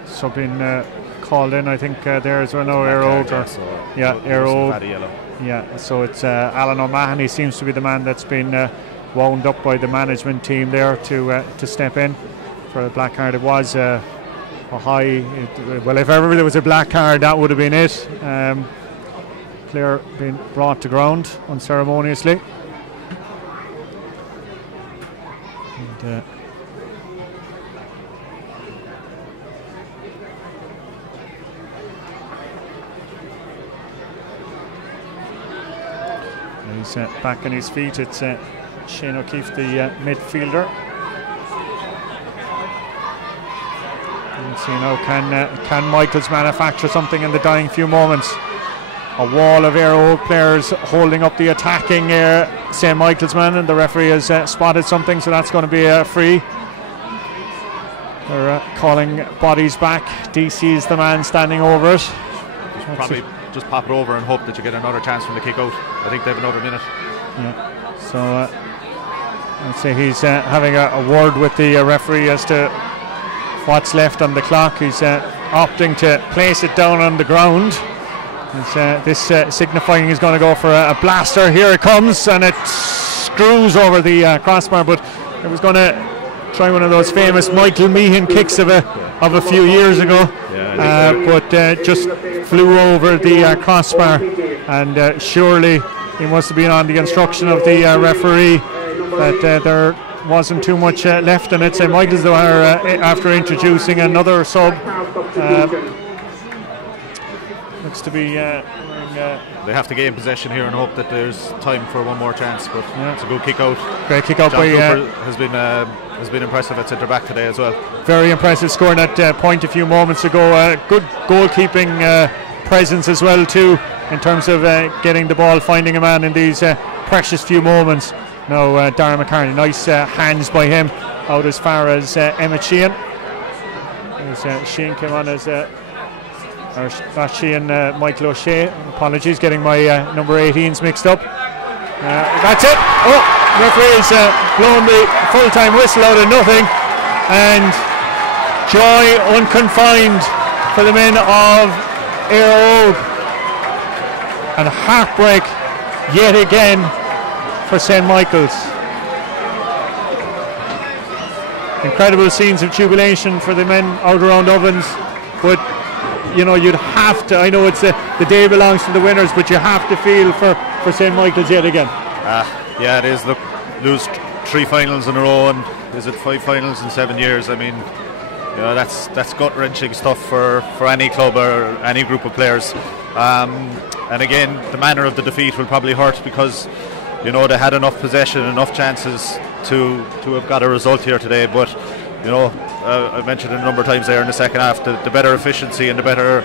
So been called in, I think there as well now. Éire Óg, Éire Óg. Yeah, so it's Alan O'Mahony seems to be the man that's been wound up by the management team there to step in for a black card. It was a high. Well, if ever there was a black card, that would have been it. Player being brought to ground unceremoniously. And, he's back on his feet. It's Shane O'Keefe, the midfielder. And see now, can Michaels manufacture something in the dying few moments? A wall of Éire Óg players holding up the attacking St. Michael's man, and the referee has spotted something, so that's going to be a free. They're calling bodies back. DC is the man standing over it. Probably just pop it over and hope that you get another chance from the kick out. I think they have another minute. Yeah. So I'd say he's having a word with the referee as to what's left on the clock. He's opting to place it down on the ground. This signifying he's going to go for a blaster. Here it comes, and it screws over the crossbar, but it was going to try one of those famous Michael Meehan kicks of a few years ago, but just flew over the crossbar, and surely he must have been on the instruction of the referee that there wasn't too much left in it. St. Michael's though are after introducing another sub. Looks to be they have to gain possession here and hope that there's time for one more chance, but it's a good kick out. Great kick out. John Cooper has been impressive at centre back today as well. Very impressive, scoring that point a few moments ago. Good goalkeeping presence as well too, in terms of getting the ball, finding a man in these precious few moments. Now Darren McCartney, nice hands by him out as far as Emmett Sheehan. As Sheehan came on as not Sheehan, Michael O'Shea. Apologies, getting my number 18s mixed up. That's it. Oh, referee's blown the full-time whistle out of nothing, and joy unconfined for the men of Éire Óg, and heartbreak yet again for St. Michael's. Incredible scenes of jubilation for the men out around Ovens, but you know, you'd have to, I know it's the day belongs to the winners, but you have to feel for St. Michael's yet again. Yeah, it is. Look, lose 3 finals in a row, and is it 5 finals in 7 years? I mean, you know, that's gut-wrenching stuff for any club or any group of players. And again, the manner of the defeat will probably hurt because, you know, they had enough possession, enough chances to have got a result here today, but you know, I mentioned it a number of times there in the second half, the better efficiency and the better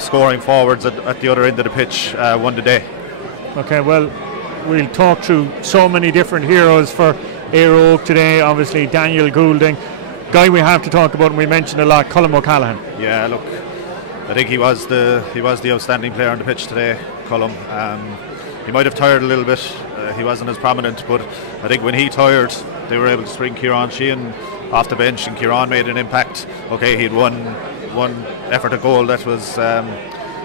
scoring forwards at the other end of the pitch won the day. Okay, well, we'll talk through so many different heroes for Éire Oak today, obviously Daniel Goulding. Guy we have to talk about, and we mentioned a lot, Colm O'Callaghan. Yeah, look, I think he was the outstanding player on the pitch today, Colm. He might have tired a little bit. He wasn't as prominent, but I think when he tired, they were able to spring Kieran Sheehan off the bench, and Kieran made an impact. Okay, he had one effort at goal that was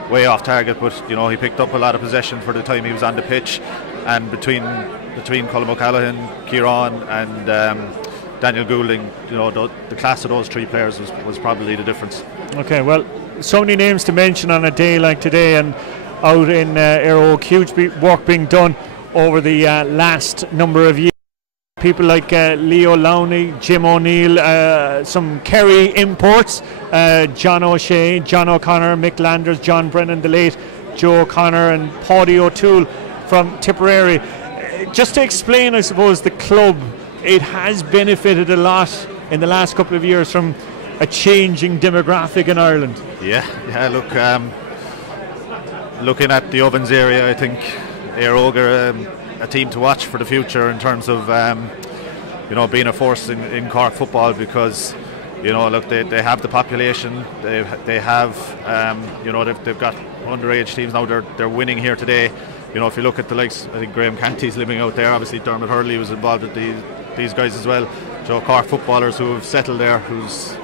way off target, but he picked up a lot of possession for the time he was on the pitch, and between Colm O'Callaghan, Kieran and Daniel Goulding, the class of those three players was probably the difference. Okay, well, so many names to mention on a day like today, and out in Éire Oak, huge work being done over the last number of years. People like Leo Lowney, Jim O'Neill, some Kerry imports, John O'Shea, John O'Connor, Mick Landers, John Brennan, the late Joe O'Connor, and Paddy O'Toole from Tipperary. Just to explain, I suppose, the club, it has benefited a lot in the last couple of years from a changing demographic in Ireland. Yeah, look, looking at the Ovens area, I think Éire Oak are a team to watch for the future in terms of being a force in Cork football, because look, they have the population, they have they've got underage teams now. They're winning here today. If you look at the likes, I think Graham Canty's living out there. Obviously Dermot Hurley was involved with these guys as well. Cork footballers who have settled there, whose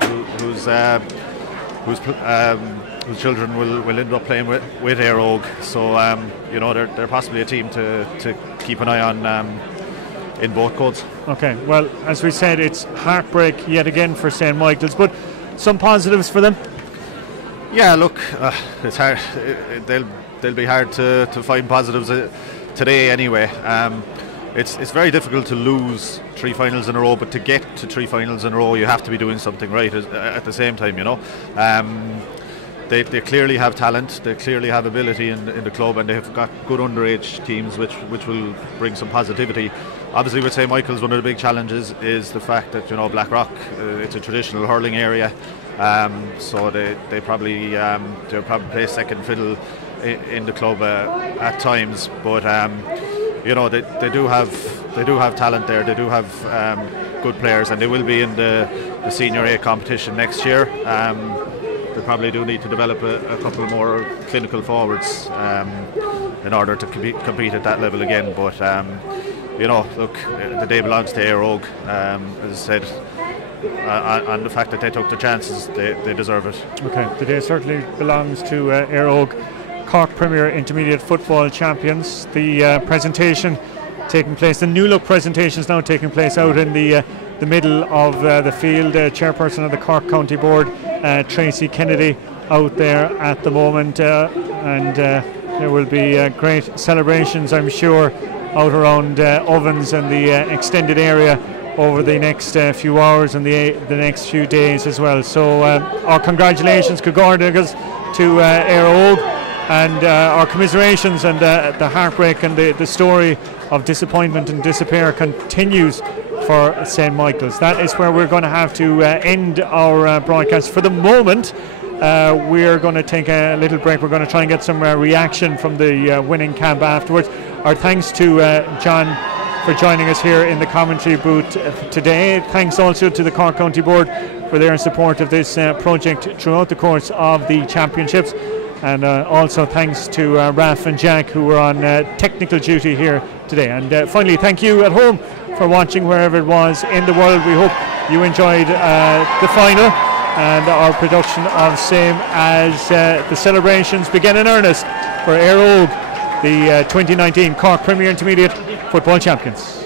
children will end up playing with Éire Oak. So they're possibly a team to keep an eye on in both codes. Okay, well, as we said, it's heartbreak yet again for St. Michael's, but some positives for them. Yeah, look, it's hard. They'll be hard to find positives today anyway. It's very difficult to lose three finals in a row, but to get to three finals in a row, you have to be doing something right at the same time. They clearly have talent, they clearly have ability in the club, and they've got good underage teams which will bring some positivity. Obviously with St. Michael's, one of the big challenges is the fact that Blackrock, it's a traditional hurling area, so they probably play second fiddle in the club at times, but they do have talent there, they do have good players, and they will be in the Senior A competition next year. They probably do need to develop a couple more clinical forwards in order to compete at that level again. But look, the day belongs to Éire Oak. As I said, on the fact that they took the chances, they deserve it. Okay, the day certainly belongs to Éire Oak, Cork Premier Intermediate Football Champions. The presentation taking place, the new look presentation is now taking place out in the middle of the field. Chairperson of the Cork County Board, Tracy Kennedy, out there at the moment, and there will be great celebrations, I'm sure, out around Ovens and the extended area over the next few hours and the next few days as well. So our congratulations, Cogordagas, to Éire Oak, and our commiserations, and the heartbreak and the story of disappointment and despair continues for St. Michael's. That is where we're going to have to end our broadcast for the moment. We're going to take a little break. We're going to try and get some reaction from the winning camp afterwards. Our thanks to John for joining us here in the commentary booth today. Thanks also to the Cork County Board for their support of this project throughout the course of the championships. And also thanks to Raf and Jack, who were on technical duty here today. And finally, thank you at home for watching wherever it was in the world. We hope you enjoyed the final and our production of same as the celebrations begin in earnest for Éire Oak, the 2019 Cork Premier Intermediate Football Champions.